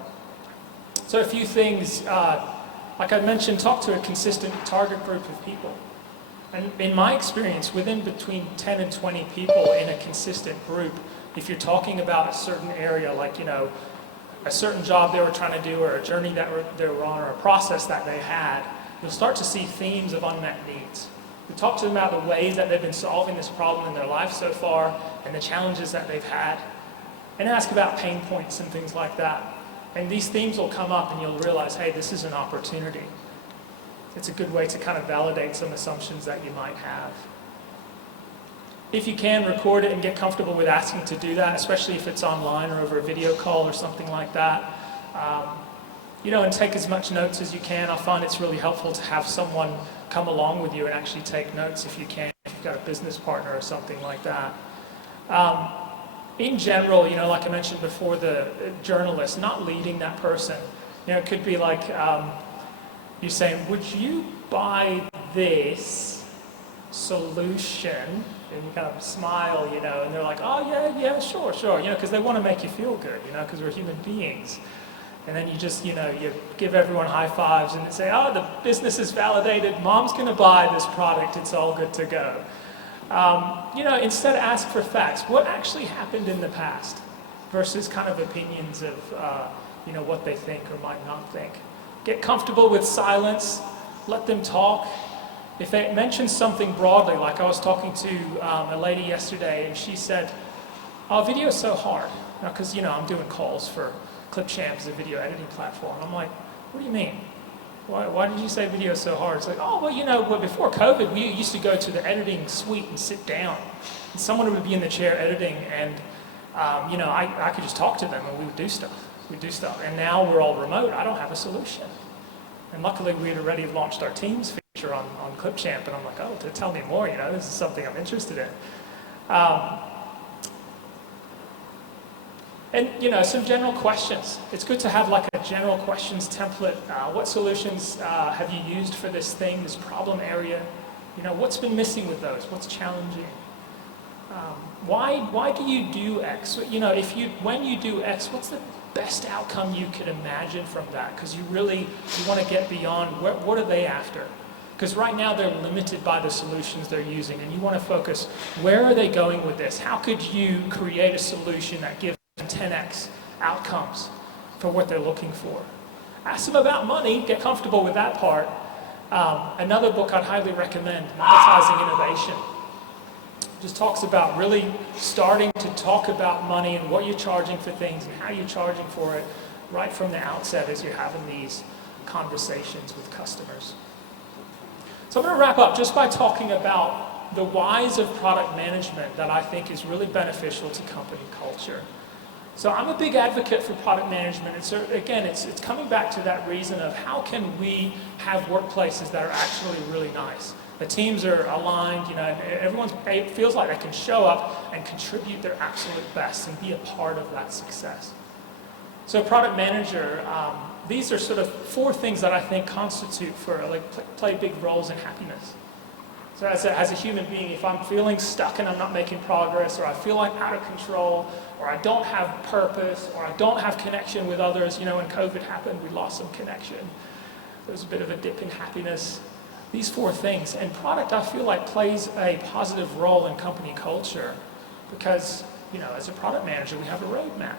So a few things, like I mentioned, talk to a consistent target group of people. And in my experience, within between 10 and 20 people in a consistent group, if you're talking about a certain area, like, a certain job they were trying to do or a journey that they were on or a process that they had, you'll start to see themes of unmet needs. We talk to them about the ways that they've been solving this problem in their life so far and the challenges that they've had, and ask about pain points and things like that. And these themes will come up and you'll realize, hey, this is an opportunity. It's a good way to kind of validate some assumptions that you might have. If you can, record it and get comfortable with asking to do that, especially if it's online or over a video call or something like that. And take as much notes as you can. I find it's really helpful to have someone come along with you and actually take notes if you can, if you've got a business partner or something like that. In general, like I mentioned before, the journalist, not leading that person. It could be like you're saying, would you buy this solution? And you kind of smile, and they're like, oh, yeah, sure, because they want to make you feel good, because we're human beings. And then you just, you give everyone high fives and say, oh, the business is validated, mom's going to buy this product, it's all good to go. Instead ask for facts. What actually happened in the past versus kind of opinions of, what they think or might not think. Get comfortable with silence, let them talk. If they mention something broadly, like I was talking to a lady yesterday and she said, oh, video is so hard. Because, I'm doing calls for Clipchamp as a video editing platform. I'm like, what do you mean? Why did you say video is so hard? It's like, oh, well, before COVID, we used to go to the editing suite and sit down. And someone would be in the chair editing and, I could just talk to them and we would do stuff. And now we're all remote. I don't have a solution. And luckily, we had already launched our Teams feature on Clipchamp, and I'm like, oh, tell me more, this is something I'm interested in. And, some general questions. It's good to have like a general questions template. What solutions have you used for this thing, this problem area? What's been missing with those? What's challenging? Why do you do X? When you do X, what's the best outcome you could imagine from that? Because you want to get beyond, what are they after? Because right now they're limited by the solutions they're using, and you want to focus, where are they going with this? How could you create a solution that gives them 10x outcomes for what they're looking for? Ask them about money, get comfortable with that part. Another book I'd highly recommend, Monetizing Innovation, just talks about really starting to talk about money and what you're charging for things and how you're charging for it right from the outset as you're having these conversations with customers. So I'm going to wrap up just by talking about the whys of product management that I think is really beneficial to company culture. So I'm a big advocate for product management. It's coming back to that reason of how can we have workplaces that are actually really nice. The teams are aligned, everyone feels like they can show up and contribute their absolute best and be a part of that success. So product manager, these are sort of 4 things that I think constitute play big roles in happiness. So as a human being, if I'm feeling stuck and I'm not making progress, or I feel like out of control, or I don't have purpose, or I don't have connection with others, when COVID happened, we lost some connection. There was a bit of a dip in happiness. These 4 things, and product I feel like plays a positive role in company culture because, as a product manager, we have a roadmap.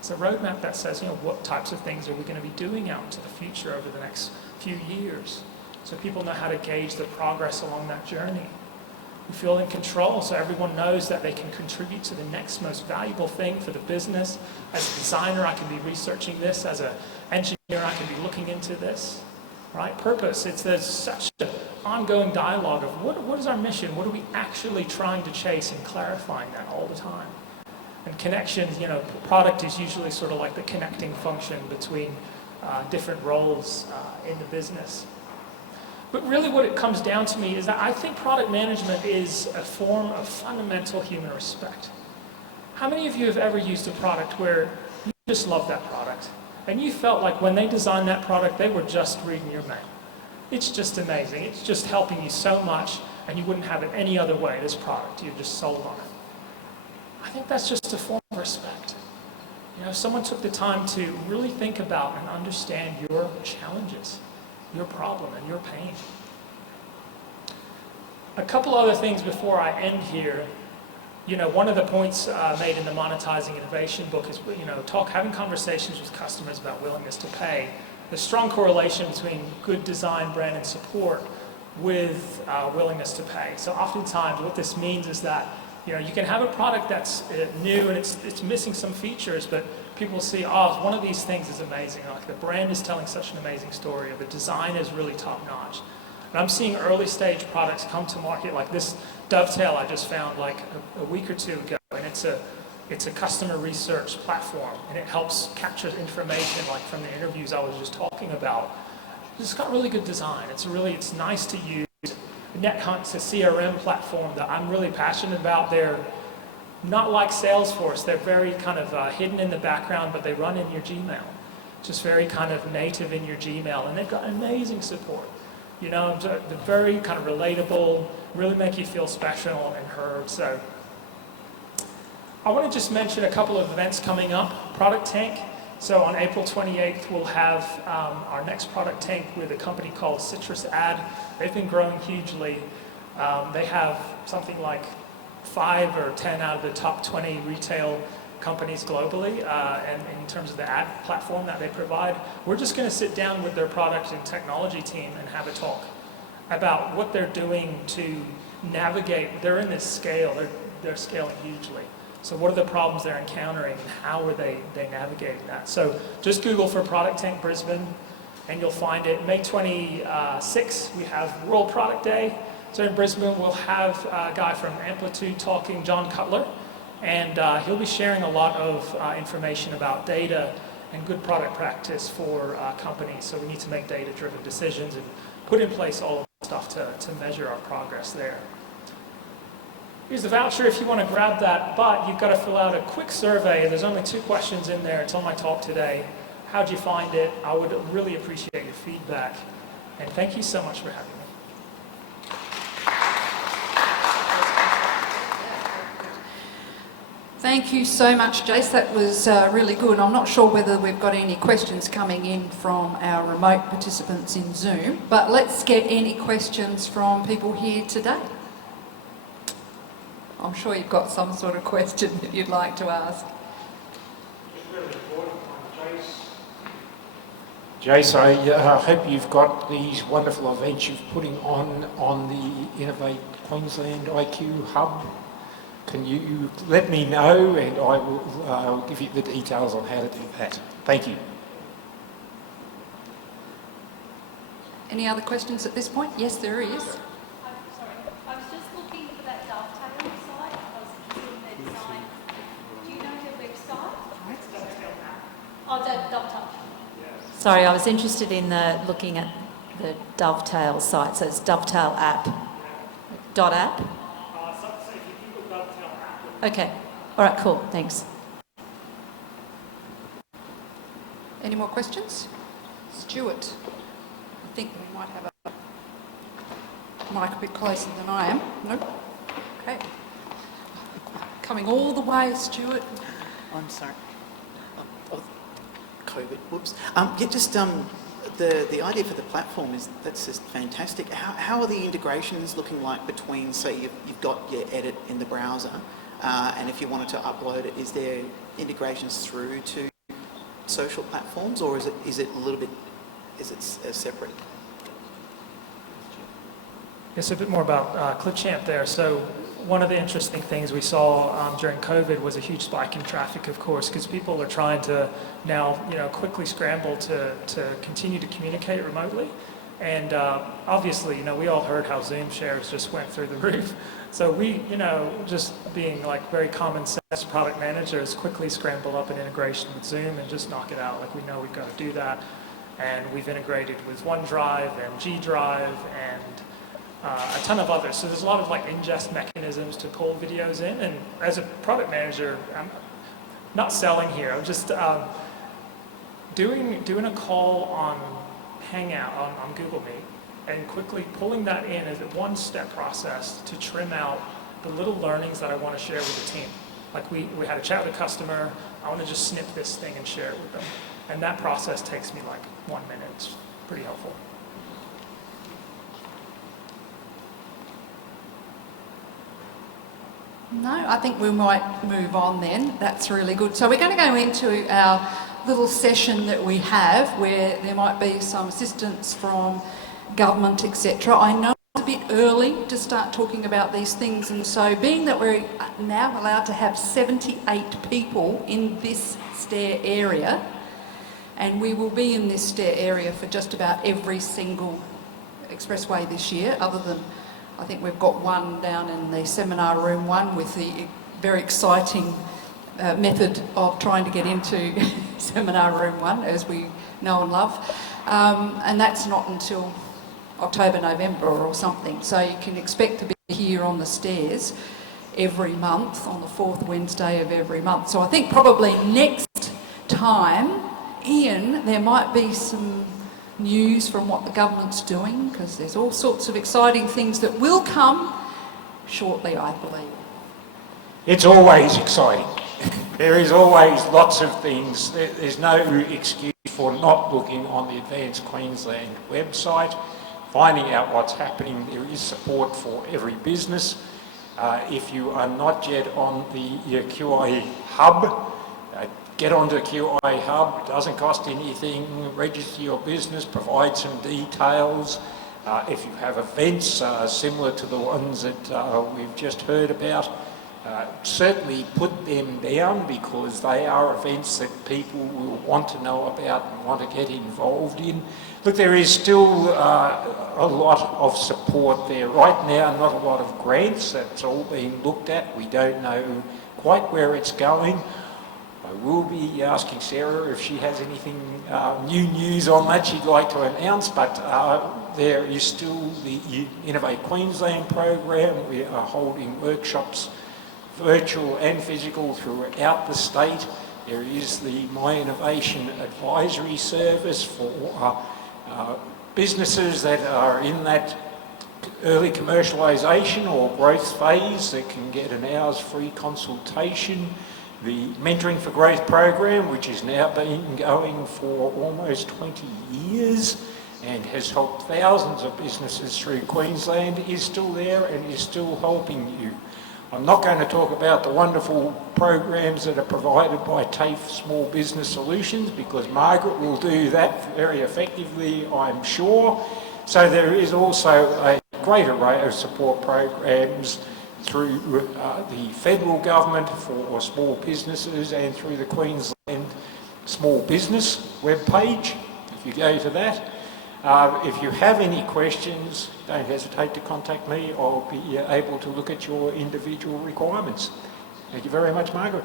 It's a roadmap that says, what types of things are we going to be doing out into the future over the next few years, so people know how to gauge the progress along that journey. We feel in control, so everyone knows that they can contribute to the next most valuable thing for the business. As a designer, I can be researching this. As an engineer, I can be looking into this. Right? Purpose. There's such an ongoing dialogue of what is our mission? What are we actually trying to chase, and clarifying that all the time. And connections, product is usually sort of like the connecting function between different roles in the business. But really what it comes down to me is that I think product management is a form of fundamental human respect. How many of you have ever used a product where you just love that product, and you felt like when they designed that product, they were just reading your mail? It's just amazing. It's just helping you so much, and you wouldn't have it any other way, this product. You're just sold on it. I think that's just a form of respect. If someone took the time to really think about and understand your challenges, your problem, and your pain. A couple other things before I end here. One of the points made in the Monetizing Innovation book is, having conversations with customers about willingness to pay. There's strong correlation between good design, brand, and support with willingness to pay. So oftentimes what this means is that, you can have a product that's new and it's missing some features, but people see, one of these things is amazing. Like the brand is telling such an amazing story, or the design is really top notch. And I'm seeing early stage products come to market, like this Dovetail I just found like a week or two ago, and it's a customer research platform, and it helps capture information like from the interviews I was just talking about. It's got really good design. It's nice to use. NetHunt's a CRM platform that I'm really passionate about. They're not like Salesforce. They're very kind of hidden in the background, but they run in your Gmail. Just very kind of native in your Gmail, and they've got amazing support. They're very kind of relatable, really make you feel special and heard. So I want to just mention a couple of events coming up. Product Tank. So on April 28th, we'll have our next Product Tank with a company called Citrus Ad. They've been growing hugely. They have something like 5 or 10 out of the top 20 retail companies globally, and in terms of the ad platform that they provide. We're just going to sit down with their product and technology team and have a talk about what they're doing to navigate. They're in this scale. They're scaling hugely. So what are the problems they're encountering, and how are they navigating that? So just Google for Product Tank Brisbane, and you'll find it. May 26th, we have World Product Day. So in Brisbane, we'll have a guy from Amplitude talking, John Cutler, and he'll be sharing a lot of information about data and good product practice for companies. So we need to make data-driven decisions and put in place all of the stuff to measure our progress there. Here's the voucher if you want to grab that, but you've got to fill out a quick survey. There's only 2 questions in there. It's on my talk today. How'd you find it? I would really appreciate your feedback. And thank you so much for having me. Thank you so much, Jase. That was really good. I'm not sure whether we've got any questions coming in from our remote participants in Zoom, but let's get any questions from people here today. I'm sure you've got some sort of question that you'd like to ask. Jase, I hope you've got these wonderful events you're putting on the Innovate Queensland IQ Hub. Can you let me know, and I will I'll give you the details on how to do that. Thank you. Any other questions at this point? Yes, there is. Sorry, I was just looking for that Dovetail site. I was interested in their design. Do you know their website? Oh, Dovetail. Sorry, I was interested in looking at the Dovetail site. So it's Dovetail app. .app? Okay. All right, cool. Thanks. Any more questions? Stuart, I think we might have a mic a bit closer than I am. Nope. Okay. Coming all the way, Stuart. I'm sorry. COVID, whoops. Yeah, just the idea for the platform that's just fantastic. How are the integrations looking like between, say, you've got your edit in the browser, and if you wanted to upload it, is there integrations through to social platforms, or is it a little bit, is it separate? Yes, a bit more about ClipChamp there. So one of the interesting things we saw during COVID was a huge spike in traffic, of course, because people are trying to now, quickly scramble to continue to communicate remotely. And obviously, we all heard how Zoom shares just went through the roof. So we, just being like very common sense product managers, quickly scramble up an integration with Zoom and just knock it out. Like we know we've got to do that. And we've integrated with OneDrive and G Drive and a ton of others. So there's a lot of like ingest mechanisms to pull videos in. And as a product manager, I'm not selling here. I'm just doing a call on Hangout on Google Meet and quickly pulling that in as a one-step process to trim out the little learnings that I want to share with the team. Like we had a chat with a customer, I want to just snip this thing and share it with them. And that process takes me like 1 minute. It's pretty helpful. No, I think we might move on then. That's really good. So we're going to go into our little session that we have where there might be some assistance from government, etc. I know it's a bit early to start talking about these things, and so being that we're now allowed to have 78 people in this stair area, and we will be in this stair area for just about every single expressway this year, other than I think we've got one down in the seminar room one with the very exciting method of trying to get into seminar room one, as we know and love. And that's not until October, November or something. So you can expect to be here on the stairs every month, on the fourth Wednesday of every month. So I think probably next time, Ian, there might be some news from what the government's doing, because there's all sorts of exciting things that will come shortly, I believe. It's always exciting. There is always lots of things. There's no excuse for not looking on the Advanced Queensland website, finding out what's happening. There is support for every business. If you are not yet on the QI Hub, get onto QI Hub. It doesn't cost anything. Register your business, provide some details. If you have events similar to the ones that we've just heard about, certainly put them down, because they are events that people will want to know about and want to get involved in. Look, there is still a lot of support there. Right now, not a lot of grants. That's all being looked at. We don't know quite where it's going. I will be asking Sarah if she has anything new news on that she'd like to announce, but there is still the Innovate Queensland program. We are holding workshops, virtual and physical, throughout the state. There is the My Innovation Advisory Service for businesses that are in that early commercialisation or growth phase that can get an hour's free consultation. The Mentoring for Growth program, which has now been going for almost 20 years and has helped thousands of businesses through Queensland, is still there and is still helping you. I'm not going to talk about the wonderful programs that are provided by TAFE Small Business Solutions, because Margaret will do that very effectively, I'm sure. So there is also a great array of support programs through the federal government for small businesses and through the Queensland Small Business webpage, if you go to that. If you have any questions, don't hesitate to contact me. I'll be able to look at your individual requirements. Thank you very much, Margaret.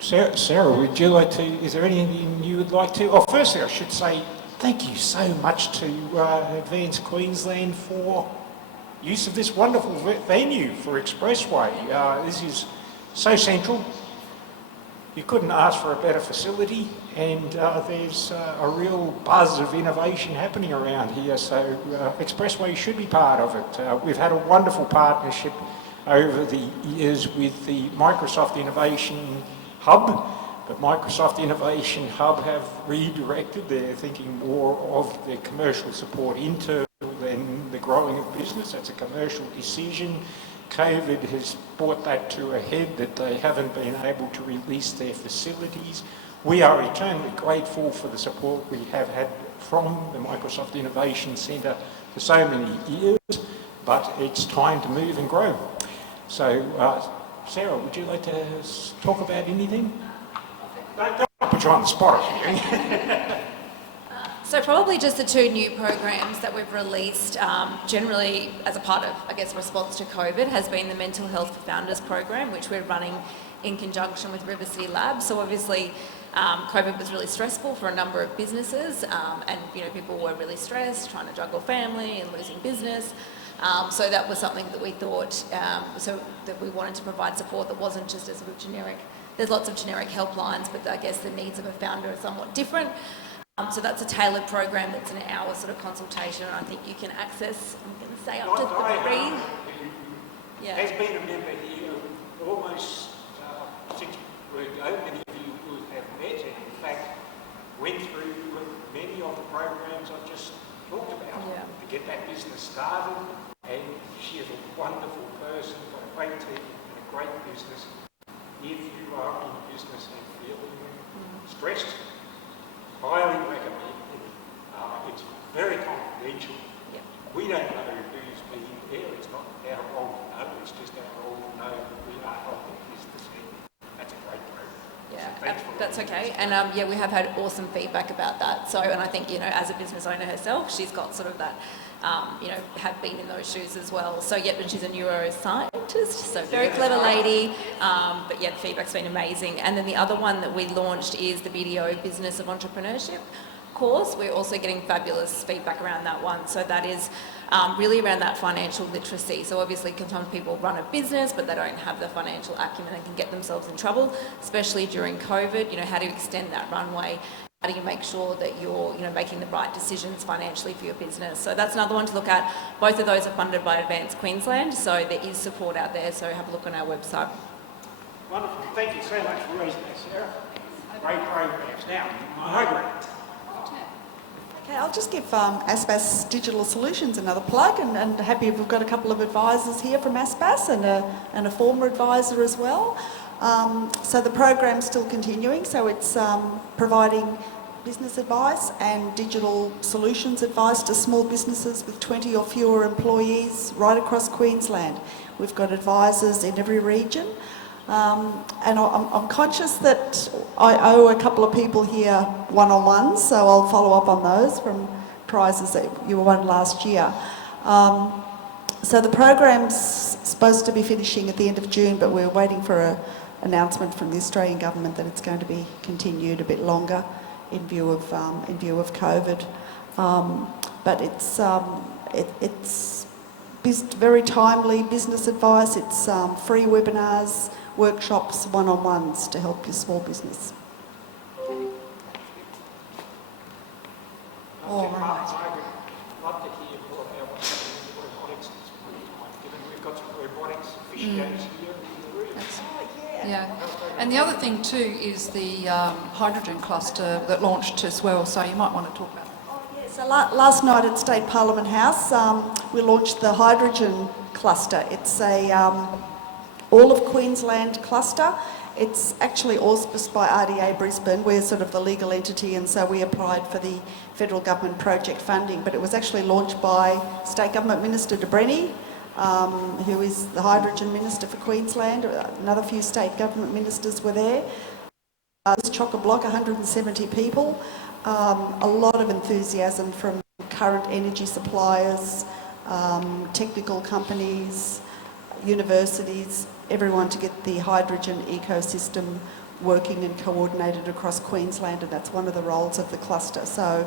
Sarah, would you like to, is there anything you would like to? Oh, firstly, I should say thank you so much to Advanced Queensland for use of this wonderful venue for Expressway. This is so central. You couldn't ask for a better facility, and there's a real buzz of innovation happening around here, so Expressway should be part of it. We've had a wonderful partnership over the years with the Microsoft Innovation Hub, but Microsoft Innovation Hub have redirected. They're thinking more of their commercial support internal than the growing of business. That's a commercial decision. COVID has brought that to a head, that they haven't been able to release their facilities. We are eternally grateful for the support we have had from the Microsoft Innovation Centre for so many years, but it's time to move and grow. So, Sarah, would you like to talk about anything? Don't put you on the spot. So probably just the two new programs that we've released, generally as a part of, I guess, response to COVID, has been the Mental Health for Founders program, which we're running in conjunction with River City Labs. So obviously, COVID was really stressful for a number of businesses, and people were really stressed, trying to juggle family and losing business. So that was something that we thought, so that we wanted to provide support that wasn't just as a generic. There's lots of generic helplines, but I guess the needs of a founder are somewhat different. So that's a tailored program that's an hour sort of consultation, and I think you can access, I'm going to say up to 3. Has been a member here almost since many of you who have met, and in fact went through many of the programs I've just talked about to get that business started. And she is a wonderful person, got a great team and a great business. If you are in business and feeling stressed, highly recommend it. It's very confidential. We don't know who's being there. It's not our role to know. It's just our role to know we are helping business. That's a great program. Yeah, that's okay. And we have had awesome feedback about that. So, and I think, as a business owner herself, she's got sort of that, have been in those shoes as well. So, and she's a neuroscientist, so very clever lady. But the feedback's been amazing. And then the other one that we launched is the BDO Business of Entrepreneurship course. We're also getting fabulous feedback around that one. So that is really around that financial literacy. So obviously sometimes people run a business, but they don't have the financial acumen and can get themselves in trouble, especially during COVID. How do you extend that runway? How do you make sure that you're making the right decisions financially for your business? So that's another one to look at. Both of those are funded by Advance Queensland, so there is support out there. So have a look on our website. Wonderful. Thank you so much for raising that, Sarah. Great programs. Now, Margaret. Okay, I'll just give ASPAS Digital Solutions another plug, and happy we've got a couple of advisors here from ASPAS and a former advisor as well. So the program's still continuing, so it's providing business advice and digital solutions advice to small businesses with 20 or fewer employees right across Queensland. We've got advisors in every region. And I'm conscious that I owe a couple of people here one-on-ones, so I'll follow up on those from prizes that you won last year. So the program's supposed to be finishing at the end of June, but we're waiting for an announcement from the Australian government that it's going to be continued a bit longer in view of COVID. But it's very timely business advice. It's free webinars, workshops, one-on-ones to help your small business. All right. I'd love to hear more about what's happening in robotics at this point in time, given we've got some robotics aficionados here in the room. Yeah, and the other thing too is the hydrogen cluster that launched as well, so you might want to talk about that. So last night at State Parliament House, we launched the hydrogen cluster. It's a all of Queensland cluster. It's actually auspiced by RDA Brisbane. We're sort of the legal entity, and so we applied for the federal government project funding, but it was actually launched by State Government Minister De Brenny, who is the Hydrogen Minister for Queensland. Another few state government ministers were there. This chock-a-block, 170 people. A lot of enthusiasm from current energy suppliers, technical companies, universities, everyone to get the hydrogen ecosystem working and coordinated across Queensland, and that's one of the roles of the cluster. So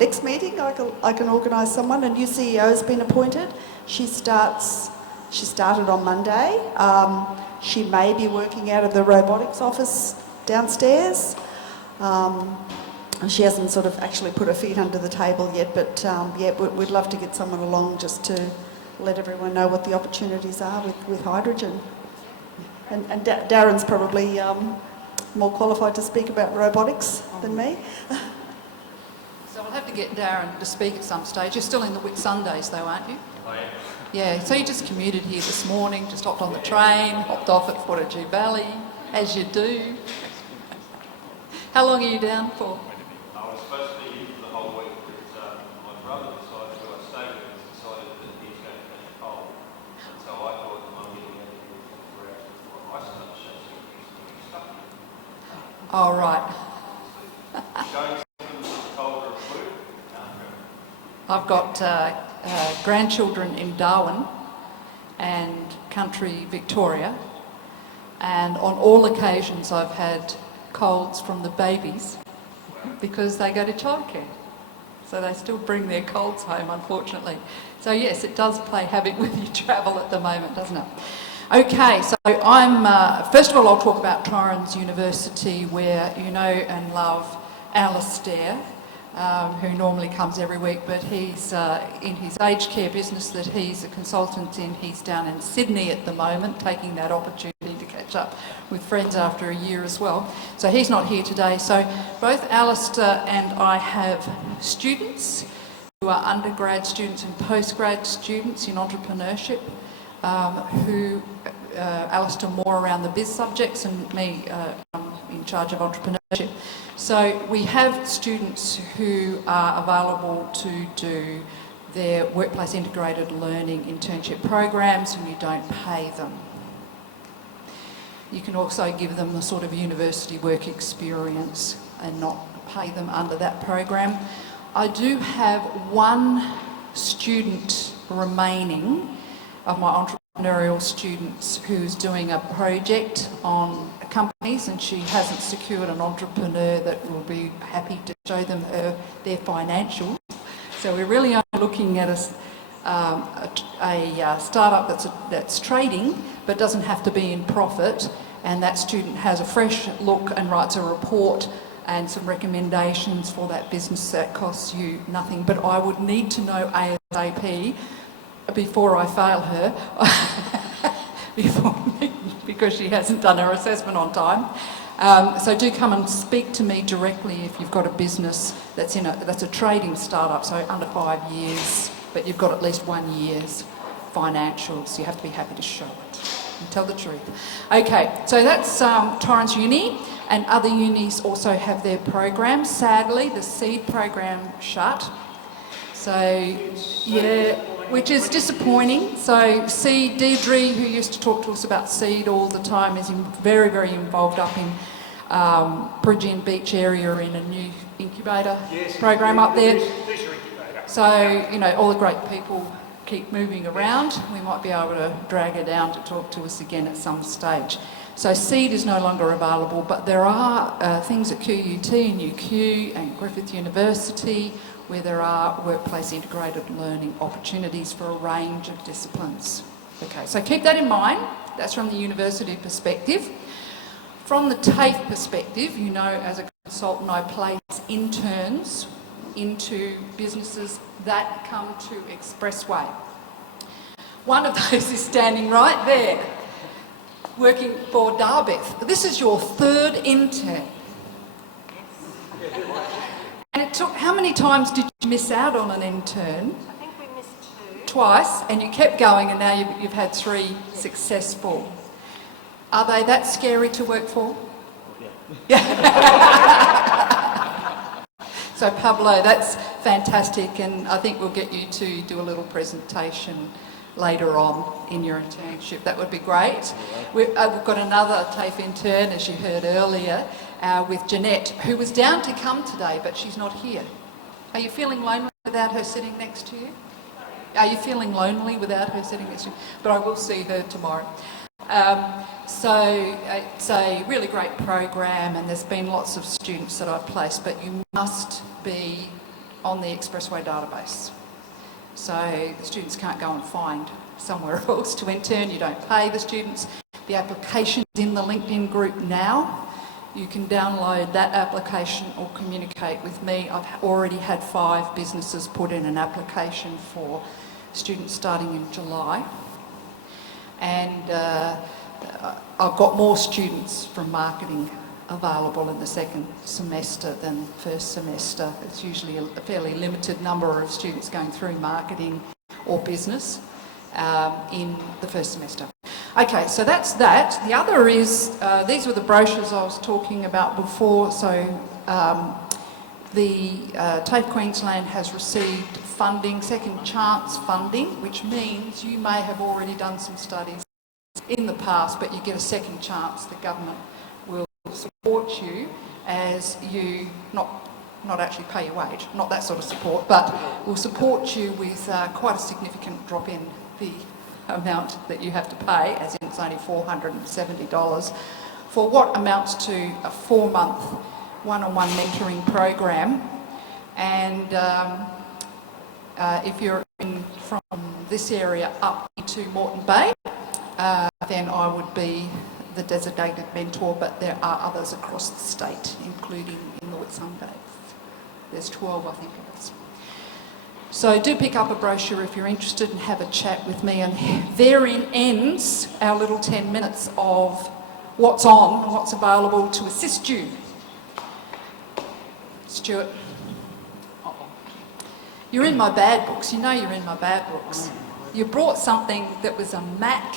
next meeting I can organise someone. A new CEO has been appointed. She started on Monday. She may be working out of the robotics office downstairs. She hasn't sort of actually put her feet under the table yet, but we'd love to get someone along just to let everyone know what the opportunities are with hydrogen. And Darren's probably more qualified to speak about robotics than me. So we'll have to get Darren to speak at some stage. You're still in the Whit Sundays though, aren't you? I am. Yeah, so you just commuted here this morning, just hopped on the train, hopped off at Fortitude Valley, as you do. How long are you down for? I was supposed to be here for the whole week, All right. I've got grandchildren in Darwin and country Victoria, and on all occasions I've had colds from the babies because they go to childcare. So they still bring their colds home, unfortunately. So yes, it does play havoc with your travel at the moment, doesn't it? Okay, so first of all I'll talk about Torrens University, where you know and love Alistair, who normally comes every week, but he's in his aged care business that he's a consultant in. He's down in Sydney at the moment, taking that opportunity to catch up with friends after a year as well. So he's not here today. So both Alistair and I have students who are undergrad students and postgrad students in entrepreneurship, who Alistair more around the biz subjects and me in charge of entrepreneurship. So we have students who are available to do their workplace integrated learning internship programs, and you don't pay them. You can also give them the sort of university work experience and not pay them under that program. I do have one student remaining of my entrepreneurial students who's doing a project on companies, and she hasn't secured an entrepreneur that will be happy to show them their financials. So we're really only looking at a startup that's trading but doesn't have to be in profit, and that student has a fresh look and writes a report and some recommendations for that business that costs you nothing. But I would need to know ASAP before I fail her, because she hasn't done her assessment on time. So do come and speak to me directly if you've got a business that's a trading startup, so under 5 years, but you've got at least 1 year's financials. You have to be happy to show it and tell the truth. Okay, so that's Torrens Uni, and other unis also have their programs. Sadly, the SEED program shut. So, yeah, which is disappointing. So Deirdre, who used to talk to us about SEED all the time, is very, very involved up in Bridgian Beach area in a new incubator program up there. So, you know, all the great people keep moving around. We might be able to drag her down to talk to us again at some stage. So SEED is no longer available, but there are things at QUT and UQ and Griffith University where there are workplace integrated learning opportunities for a range of disciplines. Okay, so keep that in mind. That's from the university perspective. From the TAFE perspective, you know, as a consultant, I place interns into businesses that come to Expressway. One of those is standing right there, working for Darbeth. This is your third intern. And it took, how many times did you miss out on an intern? I think we missed 2. Twice, and you kept going, and now you've had 3 successful. Are they that scary to work for? Yeah. So Pablo, that's fantastic, and I think we'll get you to do a little presentation later on in your internship. That would be great. We've got another TAFE intern, as you heard earlier, with Jeanette, who was down to come today, but she's not here. Are you feeling lonely without her sitting next to you? Are you feeling lonely without her sitting next to you? But I will see her tomorrow. So it's a really great program, and there's been lots of students that I've placed, but you must be on the Expressway database. So the students can't go and find somewhere else to intern. You don't pay the students. The application's in the LinkedIn group now. You can download that application or communicate with me. I've already had 5 businesses put in an application for students starting in July. And I've got more students from marketing available in the second semester than first semester. It's usually a fairly limited number of students going through marketing or business in the first semester. Okay, so that's that. The other is, these were the brochures I was talking about before. So the TAFE Queensland has received funding, second chance funding, which means you may have already done some studies in the past, but you get a second chance. The government will support you as you not actually pay your wage, not that sort of support, but will support you with quite a significant drop in the amount that you have to pay, as in it's only $470, for what amounts to a 4-month one-on-one mentoring program. And if you're from this area up into Moreton Bay, then I would be the designated mentor, but there are others across the state, including in the Whitsundays. There's 12, I think it is. So do pick up a brochure if you're interested and have a chat with me. And therein ends our little 10 minutes of what's on and what's available to assist you. Stuart. You're in my bad books. You know you're in my bad books. You brought something that was a Mac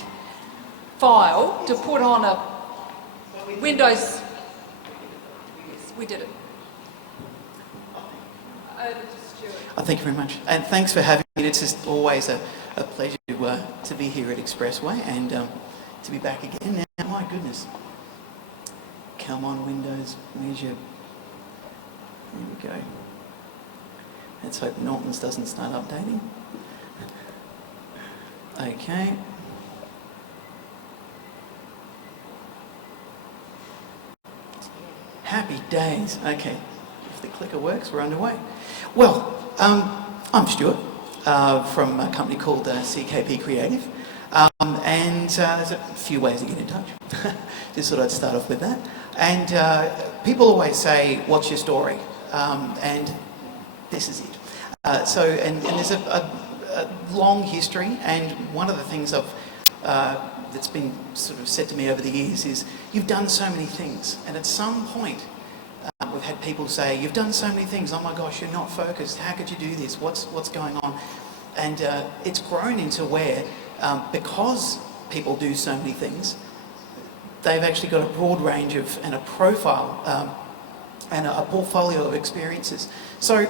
file to put on a Windows. Yes, we did it. Over to Stuart. Thank you very much. And thanks for having me. It's just always a pleasure to be here at Expressway and to be back again now. My goodness. Come on, Windows. Where's your... Here we go. Let's hope Norton's doesn't start updating. Okay. Happy days. Okay. If the clicker works, we're underway. Well, I'm Stuart from a company called CKP Creative. And there's a few ways to get in touch. Just thought I'd start off with that. And people always say, what's your story? And this is it. And there's a long history, and one of the things that's been sort of said to me over the years is, you've done so many things, and at some point we've had people say, you've done so many things, oh my gosh, you're not focused, how could you do this, what's going on? And it's grown into where, because people do so many things, they've actually got a broad range of, and a profile, and a portfolio of experiences. So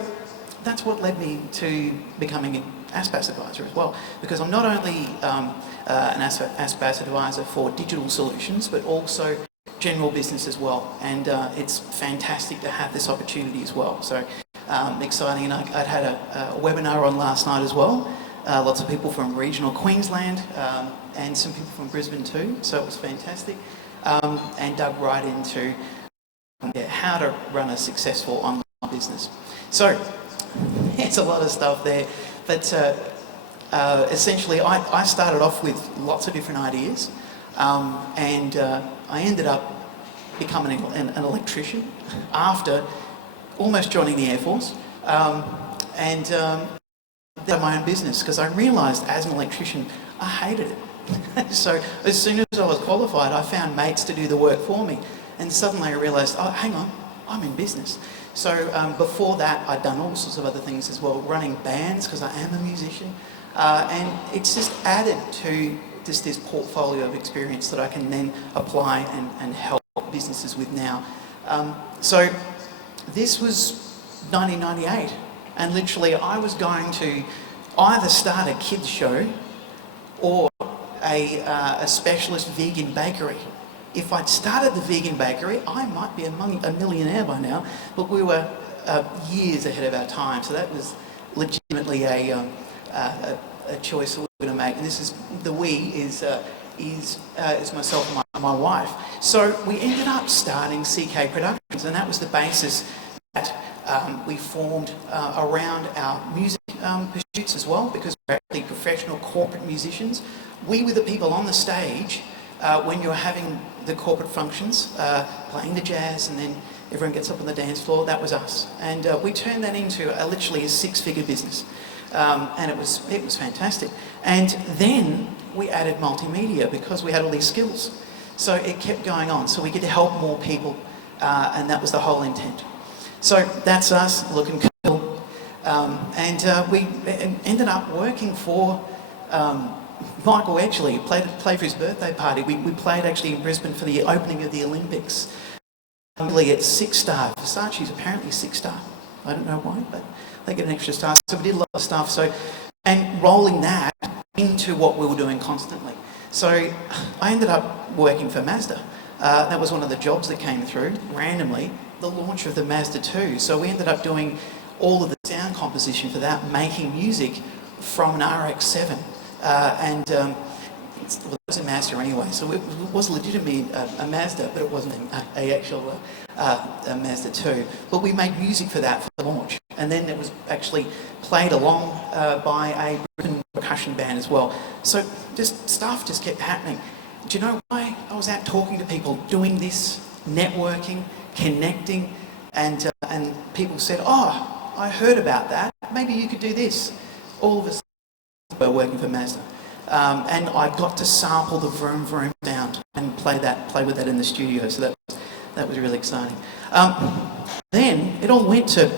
that's what led me to becoming an ASPAS advisor as well, because I'm not only an ASPAS advisor for digital solutions, but also general business as well. And it's fantastic to have this opportunity as well. So exciting. And I'd had a webinar on last night as well. Lots of people from regional Queensland and some people from Brisbane too. So it was fantastic. And dug right into how to run a successful online business. So it's a lot of stuff there, but essentially I started off with lots of different ideas, and I ended up becoming an electrician after almost joining the Air Force, and did my own business, because I realised as an electrician I hated it. So as soon as I was qualified, I found mates to do the work for me, and suddenly I realised, oh, hang on, I'm in business. So before that, I'd done all sorts of other things as well, running bands, because I am a musician, and it's just added to just this portfolio of experience that I can then apply and help businesses with now. So this was 1998, and literally I was going to either start a kids show or a specialist vegan bakery. If I'd started the vegan bakery, I might be a millionaire by now, but we were years ahead of our time, so that was legitimately a choice that we were going to make. And this is, the we is myself and my wife. So we ended up starting CK Productions, and that was the basis that we formed around our music pursuits as well, because we're actually professional corporate musicians. We were the people on the stage when you're having the corporate functions, playing the jazz, and then everyone gets up on the dance floor. That was us, and we turned that into literally a six-figure business, and it was fantastic. And then we added multimedia because we had all these skills, so it kept going on. So we get to help more people, and that was the whole intent. So that's us, looking cool, and we ended up working for. Michael actually played for his birthday party. We played actually in Brisbane for the opening of the Olympics. Really, it's 6-star. Versace's apparently 6-star. I don't know why, but they get an extra star. So we did a lot of stuff. So, and rolling that into what we were doing constantly. So I ended up working for Mazda That was one of the jobs that came through, randomly, the launch of the Mazda 2. So we ended up doing all of the sound composition for that, making music from an RX-7. It was a Mazda anyway, so it was legitimately a Mazda, but it wasn't a actual Mazda 2. But we made music for that for the launch. And then it was actually played along by a Brisbane percussion band as well. So stuff just kept happening. Do you know why? I was out talking to people, doing this, networking, connecting, and people said, oh, I heard about that, maybe you could do this. All of us were working for Mazda. And I got to sample the vroom vroom sound and play with that in the studio, so that was really exciting. Then it all went to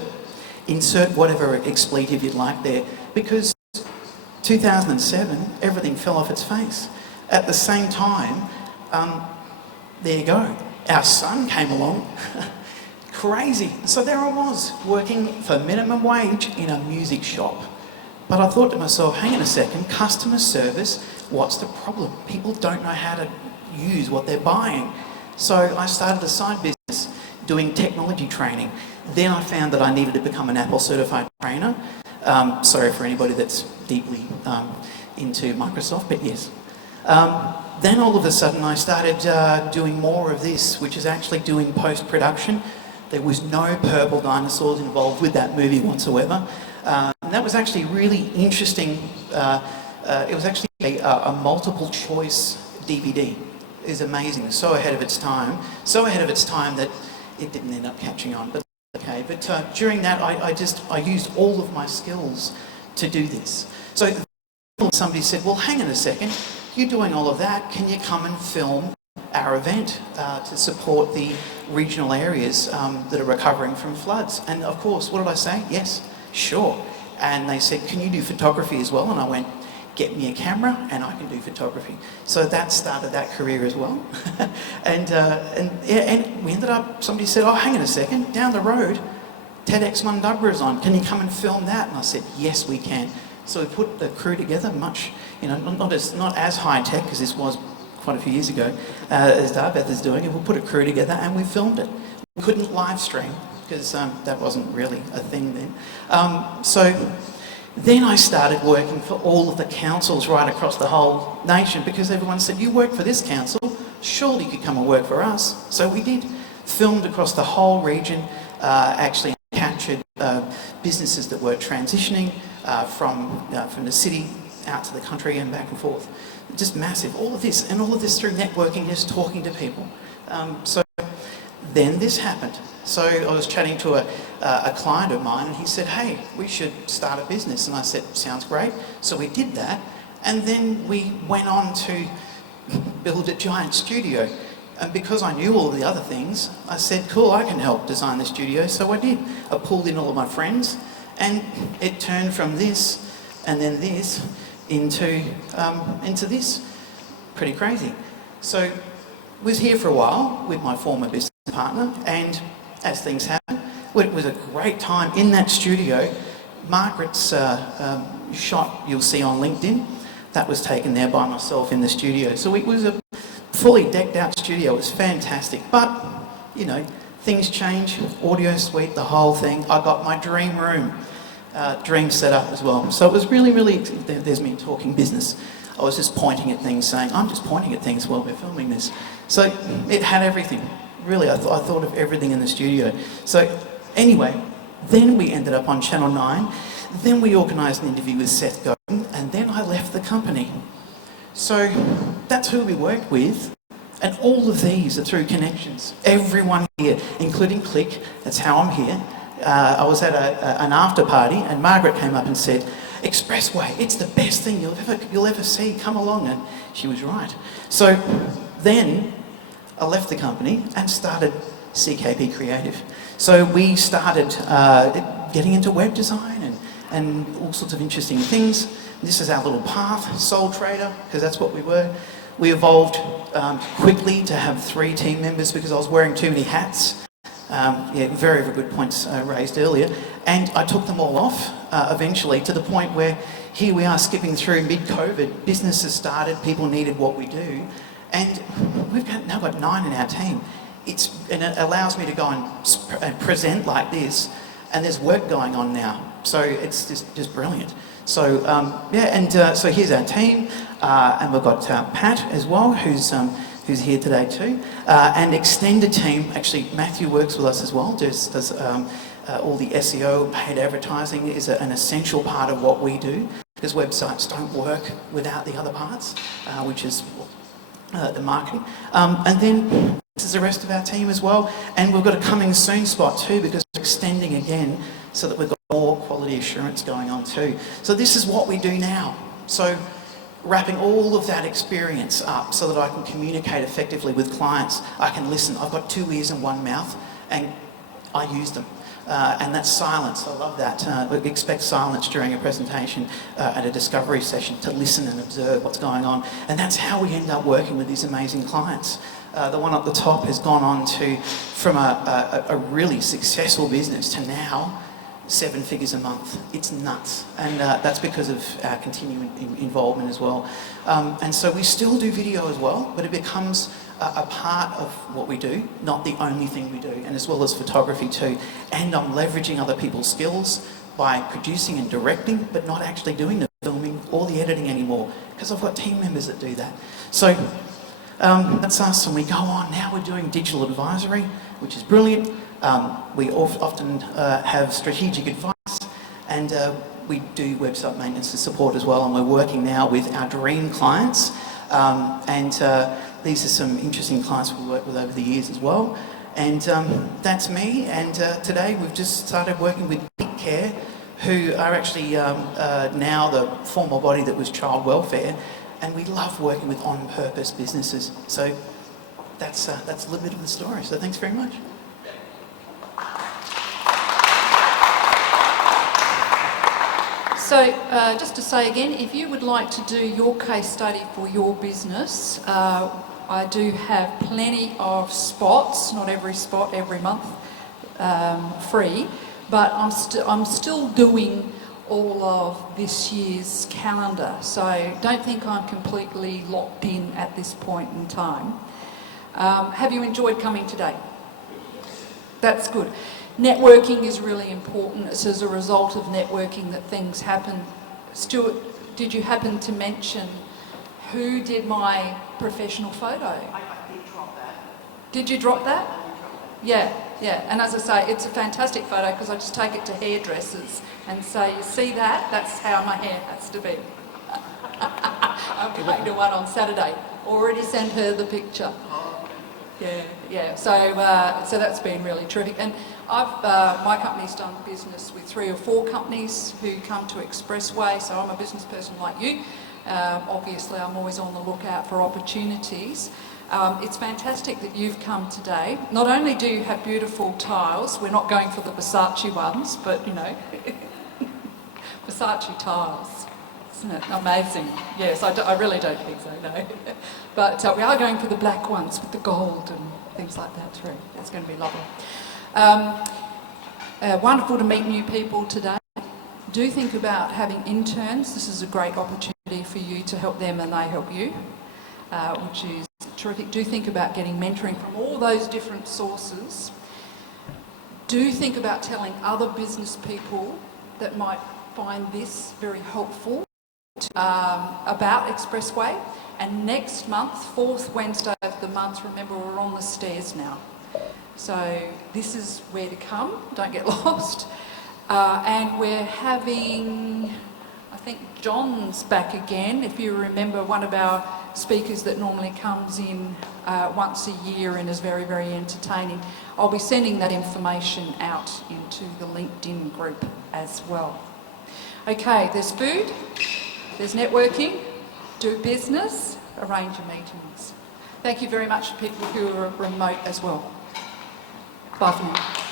insert whatever expletive you'd like there, because 2007, everything fell off its face. At the same time, there you go, our son came along, crazy. So there I was, working for minimum wage in a music shop. But I thought to myself, hang on a second, customer service, what's the problem? People don't know how to use what they're buying. So I started a side business doing technology training. Then I found that I needed to become an Apple certified trainer. Sorry for anybody that's deeply into Microsoft, but yes. Then all of a sudden I started doing more of this, which is actually doing post-production. There was no purple dinosaurs involved with that movie whatsoever. And that was actually really interesting. It was actually a multiple choice DVD. It was amazing, so ahead of its time. So ahead of its time that it didn't end up catching on, but okay. But during that, I used all of my skills to do this. So somebody said, well, hang on a second, you're doing all of that, can you come and film our event to support the regional areas that are recovering from floods? And of course, what did I say? Yes, sure. And they said, can you do photography as well? And I went, get me a camera and I can do photography. So that started that career as well. and we ended up, somebody said, oh, hang on a second, down the road, TEDx Mundubra is on, can you come and film that? And I said, yes, we can. So we put the crew together, much, not as high tech, because this was quite a few years ago, as Darbeth is doing it. We put a crew together and we filmed it. We couldn't live stream, because that wasn't really a thing then. So then I started working for all of the councils right across the whole nation, because everyone said, you work for this council, surely you could come and work for us. So we did. Filmed across the whole region, actually captured businesses that were transitioning from the city out to the country and back and forth. Just massive. All of this, and all of this through networking, just talking to people. So then this happened. So I was chatting to a client of mine, and he said, hey, we should start a business. And I said, sounds great. So we did that. And then we went on to build a giant studio. And because I knew all of the other things, I said, cool, I can help design the studio. So I did. I pulled in all of my friends, and it turned from this and then this into this. Pretty crazy. So was here for a while with my former business partner, and as things happen, it was a great time in that studio. Margaret's shot you'll see on LinkedIn, that was taken there by myself in the studio. So it was a fully decked out studio. It was fantastic. But, things change, audio suite, the whole thing. I got my dream room, dream set up as well. So it was really, really, there's me talking business. I was just pointing at things, saying, I'm just pointing at things while we're filming this. So it had everything. Really, I thought of everything in the studio. So anyway, then we ended up on Channel 9. Then we organised an interview with Seth Godin, and then I left the company. So that's who we worked with. And all of these are through connections. Everyone here, including Click, that's how I'm here. I was at an after party, and Margaret came up and said, Expressway, it's the best thing you'll ever see, come along. And she was right. So then I left the company and started CKP Creative. So we started getting into web design and all sorts of interesting things. This is our little path, sole trader, because that's what we were. We evolved quickly to have 3 team members because I was wearing too many hats. Very, very good points raised earlier. And I took them all off eventually, to the point where here we are skipping through mid-COVID, businesses started, people needed what we do. And we've now got 9 in our team. And it allows me to go and present like this, and there's work going on now. So it's just brilliant. So so here's our team, and we've got Pat as well, who's here today too, and extended team. Actually, Matthew works with us as well. Does all the SEO, paid advertising is an essential part of what we do, because websites don't work without the other parts, which is the marketing. And then this is the rest of our team as well. And we've got a coming soon spot too, because we're extending again so that we've got more quality assurance going on too. So this is what we do now. So wrapping all of that experience up so that I can communicate effectively with clients. I can listen. I've got 2 ears and 1 mouth, and I use them. And that's silence. I love that. Expect silence during a presentation at a discovery session, to listen and observe what's going on. And that's how we end up working with these amazing clients. The one at the top has gone on to, from a really successful business to now 7 figures a month. It's nuts. And that's because of our continuing involvement as well. And so we still do video as well, but it becomes a part of what we do, not the only thing we do, and as well as photography too. And I'm leveraging other people's skills by producing and directing, but not actually doing the filming or the editing anymore, because I've got team members that do that. So that's us, and we go on. Now we're doing digital advisory, which is brilliant. We often have strategic advice, and we do website maintenance and support as well, and we're working now with our dream clients. These are some interesting clients we've worked with over the years as well. And that's me. And today we've just started working with Big Care, who are actually now the former body that was child welfare. And we love working with on-purpose businesses. So that's a little bit of the story. So thanks very much. So just to say again, if you would like to do your case study for your business, I do have plenty of spots, not every spot every month, free, but I'm still doing all of this year's calendar, so don't think I'm completely locked in at this point in time. Have you enjoyed coming today? That's good. Networking is really important. It's as a result of networking that things happen. Stuart, did you happen to mention who did my professional photo? I did drop that. Did you drop that? Yeah. And as I say, it's a fantastic photo because I just take it to hairdressers and say, you see that? That's how my hair has to be. I'm going to one on Saturday. Already sent her the picture. Yeah. So that's been really terrific. And my company's done business with 3 or 4 companies who come to Expressway, so I'm a business person like you. Obviously, I'm always on the lookout for opportunities. It's fantastic that you've come today. Not only do you have beautiful tiles, we're not going for the Versace ones, but you know, Versace tiles. Isn't it amazing? Yes, I really don't think so, no. But we are going for the black ones with the gold and things like that too. It's going to be lovely. Wonderful to meet new people today. Do think about having interns. This is a great opportunity for you to help them and they help you, which is terrific. Do think about getting mentoring from all those different sources. Do think about telling other business people that might find this very helpful about Expressway. And next month, 4th Wednesday of the month, remember we're on the stairs now. So this is where to come, don't get lost. And we're having, I think John's back again. If you remember, one of our speakers that normally comes in once a year and is very, very entertaining. I'll be sending that information out into the LinkedIn group as well. Okay, there's food, there's networking, do business, arrange your meetings. Thank you very much to people who are remote as well. Bye for now.